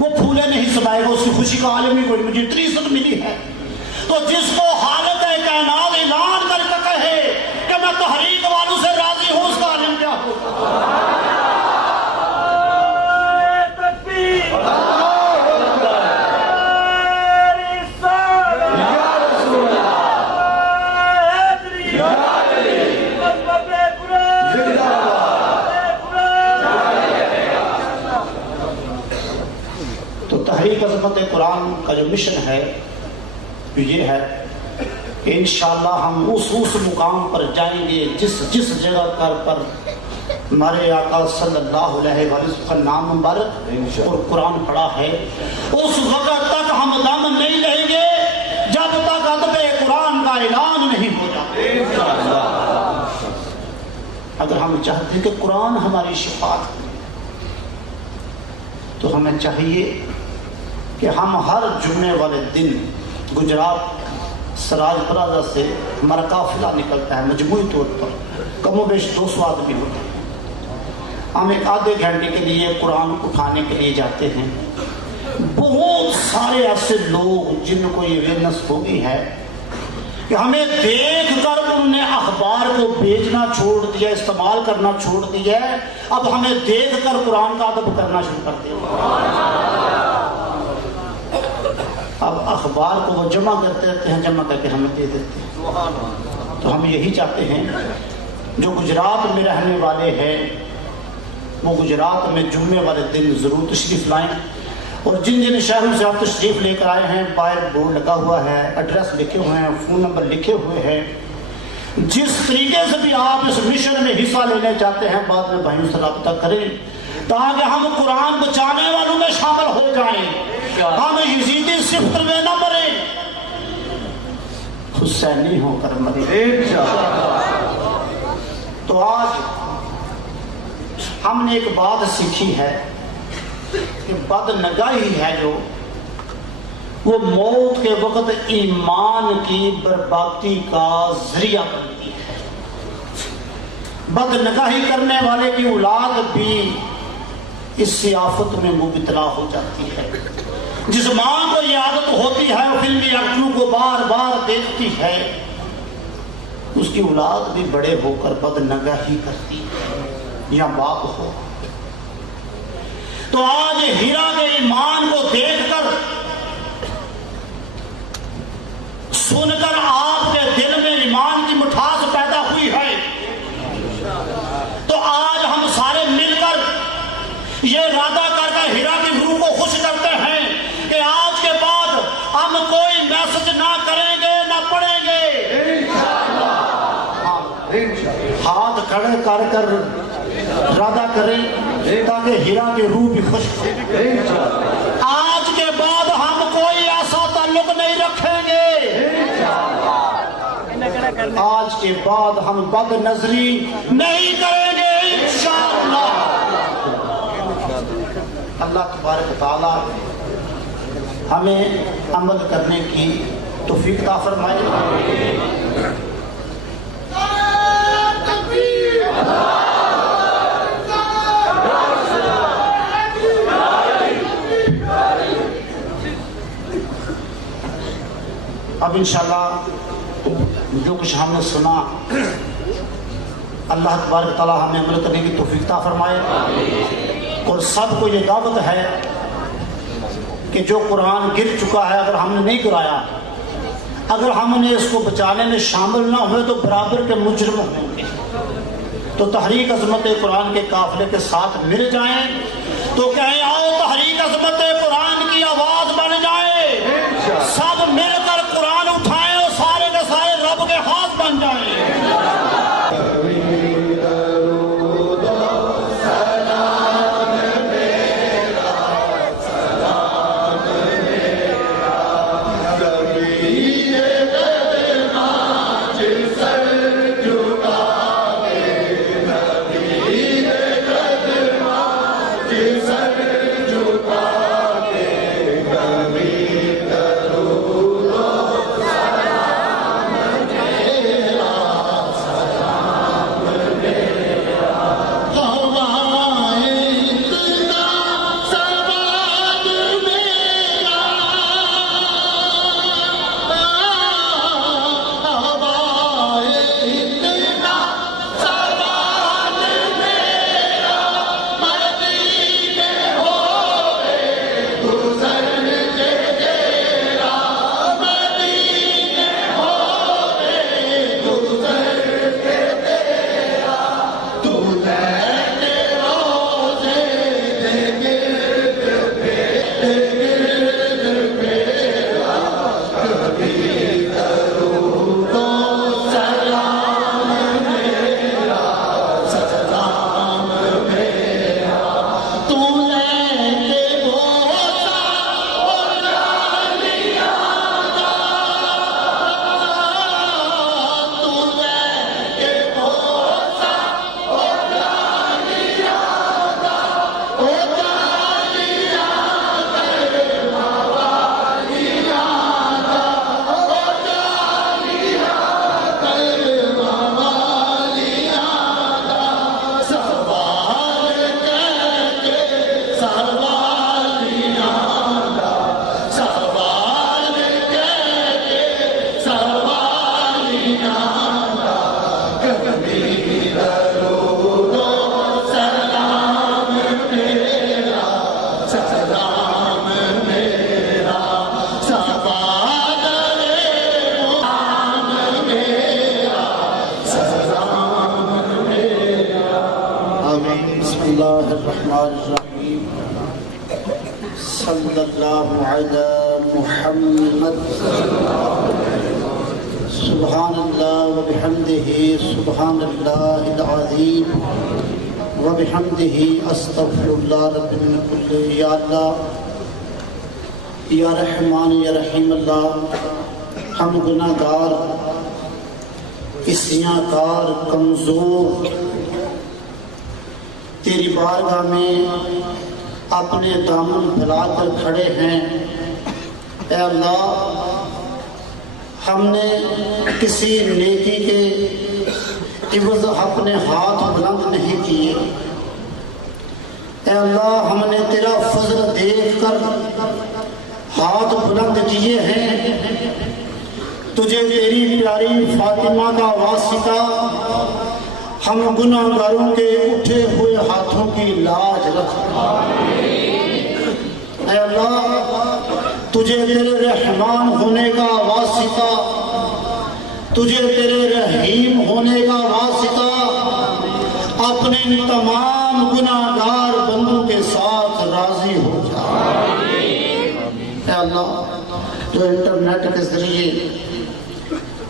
وہ پھولے نہیں سمائے گا، اس کی خوشی کا عالم ہی کوئی، مجھے اتنی عزت ملی ہے۔ تو جس کو حالت کائنات اعلان کر کے کہے کہ میں تحریک والوں سے راضی ہوں، اس کا عالم کیا ہوگا؟ تو تحریک عظمت قرآن کا جو مشن ہے یہ ہے کہ انشاءاللہ ہم اس مقام پر جائیں گے جس جگہ پر ہمارے آقا صلی اللہ علیہ وسلم کا نام مبارک اور قرآن پڑھا ہے، اس وقت تک ہم دم نہیں لیں گے جب تک ادب قرآن کا اعلان نہیں ہو جاتا۔ اگر ہم چاہتے ہیں کہ قرآن ہماری شفاعت کرے تو ہمیں چاہیے کہ ہم ہر جمعے والے دن گجرات سراج پلازا سے ہمارا قافلہ نکلتا ہے، مجموعی طور پر کم و بیش 200 آدمی ہوتے ہیں۔ ہم ایک آدھے گھنٹے کے لیے قرآن اٹھانے کے لیے جاتے ہیں۔ بہت سارے ایسے لوگ جن کو یہ اویئرنس ہو گئی ہے کہ ہمیں دیکھ کر انہوں نے اخبار کو بیچنا چھوڑ دیا، استعمال کرنا چھوڑ دیا ہے، اب ہمیں دیکھ کر قرآن کا ادب کرنا شروع کر دیا۔ اب اخبار کو وہ جمع کرتے رہتے ہیں، جمع کر کے ہمیں دے دیتے ہیں۔ تو ہم یہی چاہتے ہیں جو گجرات میں رہنے والے ہیں وہ گجرات میں جمعے والے دن ضرور تشریف لائیں، اور جن جن شہروں سے آپ تشریف لے کر آئے ہیں باہر بورڈ لگا ہوا ہے، ایڈریس لکھے ہوئے ہیں، فون نمبر لکھے ہوئے ہیں۔ جس طریقے سے بھی آپ اس مشن میں حصہ لینے چاہتے ہیں بعد میں بھائیوں سے رابطہ کریں تاکہ ہم قرآن بچانے والوں میں شامل ہو جائیں، ہم یزیدی صفت میں نہ مریں، حسینی ہو کر مریں۔ تو آج ہم نے ایک بات سیکھی ہے کہ بد نگاہی ہے جو وہ موت کے وقت ایمان کی بربادی کا ذریعہ بنتی ہے۔ بد نگاہی کرنے والے کی اولاد بھی اس سے آفت میں مبتلا ہو جاتی ہے۔ جس ماں کو یہ عادت ہوتی ہے وہ فلمی ایکٹروں کو بار بار دیکھتی ہے، اس کی اولاد بھی بڑے ہو کر بد نگاہی کرتی ہے، یا باپ ہو۔ تو آج ہیرا کے ایمان کو دیکھ کر سن کر آپ کے دل میں ایمان کی مٹھاس پیدا ہوئی ہے، تو آج ہم سارے مل کر یہ ارادہ کر کے ہیرا کی روح کو خوش کرتے ہیں کہ آج کے بعد ہم کوئی میسج نہ کریں گے نہ پڑھیں گے، ہاتھ کھڑے کر کر ارادہ کریں تاکہ ہیرا کی روح بھی خوش ہو۔ آج کے بعد ہم کوئی ایسا تعلق نہیں رکھیں گے، آج کے بعد ہم بد نظری نہیں کریں گے انشاءاللہ۔ اللہ تبارک و تعالی ہمیں عمل کرنے کی توفیق عطا فرمائے۔ اب انشاءاللہ جو کچھ ہم نے سنا اللہ تبارک تعالیٰ ہمیں عمل کرنے کی توفیق عطا فرمائے، اور سب کو یہ دعوت ہے کہ جو قرآن گر چکا ہے اگر ہم نے نہیں گرایا، اگر ہم نے اس کو بچانے میں شامل نہ ہوئے تو برابر کے مجرم ہوں گے۔ تو تحریک عظمت قرآن کے قافلے کے ساتھ مل جائیں، تو کہیں آؤ تحریک عظمت قرآن کی آواز بن جائے، سب مل کر قرآن اٹھائیں اور سارے کے سارے رب کے ہاتھ بن جائیں۔ صلی اللہ علی محمد سبحان اللہ وبحمدہ سبحان اللہ العظیم وبحمدہ استغفر اللہ رب من کل یا اللہ یا رحمان یا رحیم اللہ ہم گناہ گار اسیاں کار کمزور تیری بارگاہ میں اپنے دامن پھیلا کر کھڑے ہیں۔ اے اللہ ہم نے کسی نیکی کے عوض اپنے ہاتھ بلند نہیں کیے۔ اے اللہ ہم نے تیرا فضل دیکھ کر ہاتھ بلند کیے ہیں، تجھے تیری پیاری فاطمہ کا واسطہ ہم گناہ گاروں کے اٹھے ہوئے ہاتھوں کی لاج رکھ۔ اے اللہ تجھے تیرے رحمان ہونے کا واسطہ، تجھے تیرے رحیم ہونے کا واسطہ اپنے تمام گناہ گار بندوں کے ساتھ راضی ہو جا۔ اے اللہ جو انٹرنیٹ کے ذریعے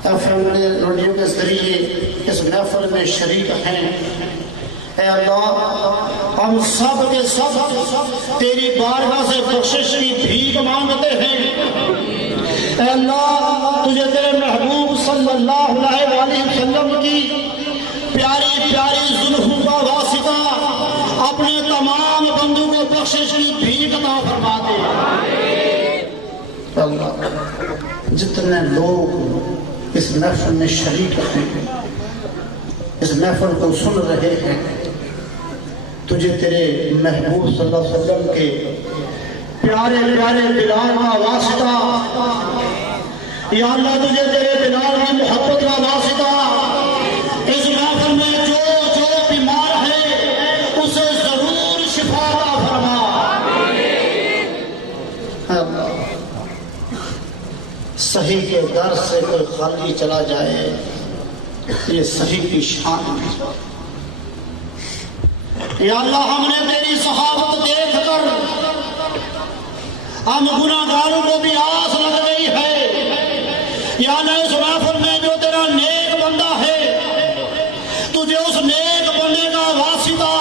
FM ریڈیو کے ذریعے اس محفل میں شریک ہیں، اے اللہ ہم سب کے سب تیری بارگاہ سے بخشش کی بھیک مانگتے ہیں۔ اے اللہ تجھے تیرے محبوب صلی اللہ علیہ وسلم کی پیاری پیاری زلفوں کا واسطہ اپنے تمام بندوں کو بخشش کی بھیک عطا فرما دے۔ اللہ جتنے لوگ اس محفل میں شریک ہیں، اس محفل کو سن رہے ہیں، تجھے تیرے محبوب صلی اللہ علیہ وسلم کے پیارے پیارے بلال کا واسطہ، یا اللہ تجھے تیرے بلال کی محبت کا واسطہ اس محفل میں جو جو بیمار ہے اسے ضرور شفا عطا فرما۔ اللہ صحیح کے در سے کوئی خالی چلا جائے یہ صحیح کی شان ہے۔ یا اللہ ہم نے تیری صحابت دیکھ کر ہم گناہ گاروں کو بھی آس لگ گئی ہے۔ یا اللہ اس محفل میں جو تیرا نیک بندہ ہے تجھے اس نیک بندے کا واسطہ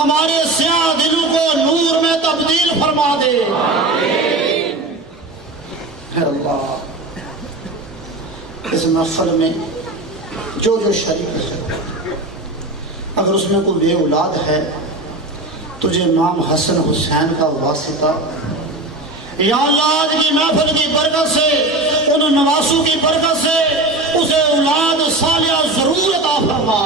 ہمارے سیاہ دلوں کو نور میں تبدیل فرما دے۔ اے اللہ اس محفل میں جو جو شریک ہے اگر اس میں کوئی بے اولاد ہے تجھے امام حسن حسین کا واسطہ یا اللہ آج کی محفل کی برکت سے ان نواسوں کی برکت سے اسے اولاد صالحہ ضرور عطا فرما۔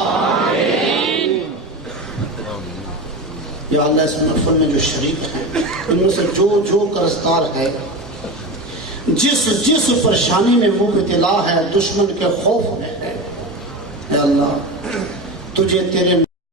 یا اللہ اس محفل میں جو شریک ہیں ان میں سے جو جو قرضدار ہے جس پریشانی میں مبتلا ہے دشمن کے خوف میں ہے، اے اللہ تجھے تیرے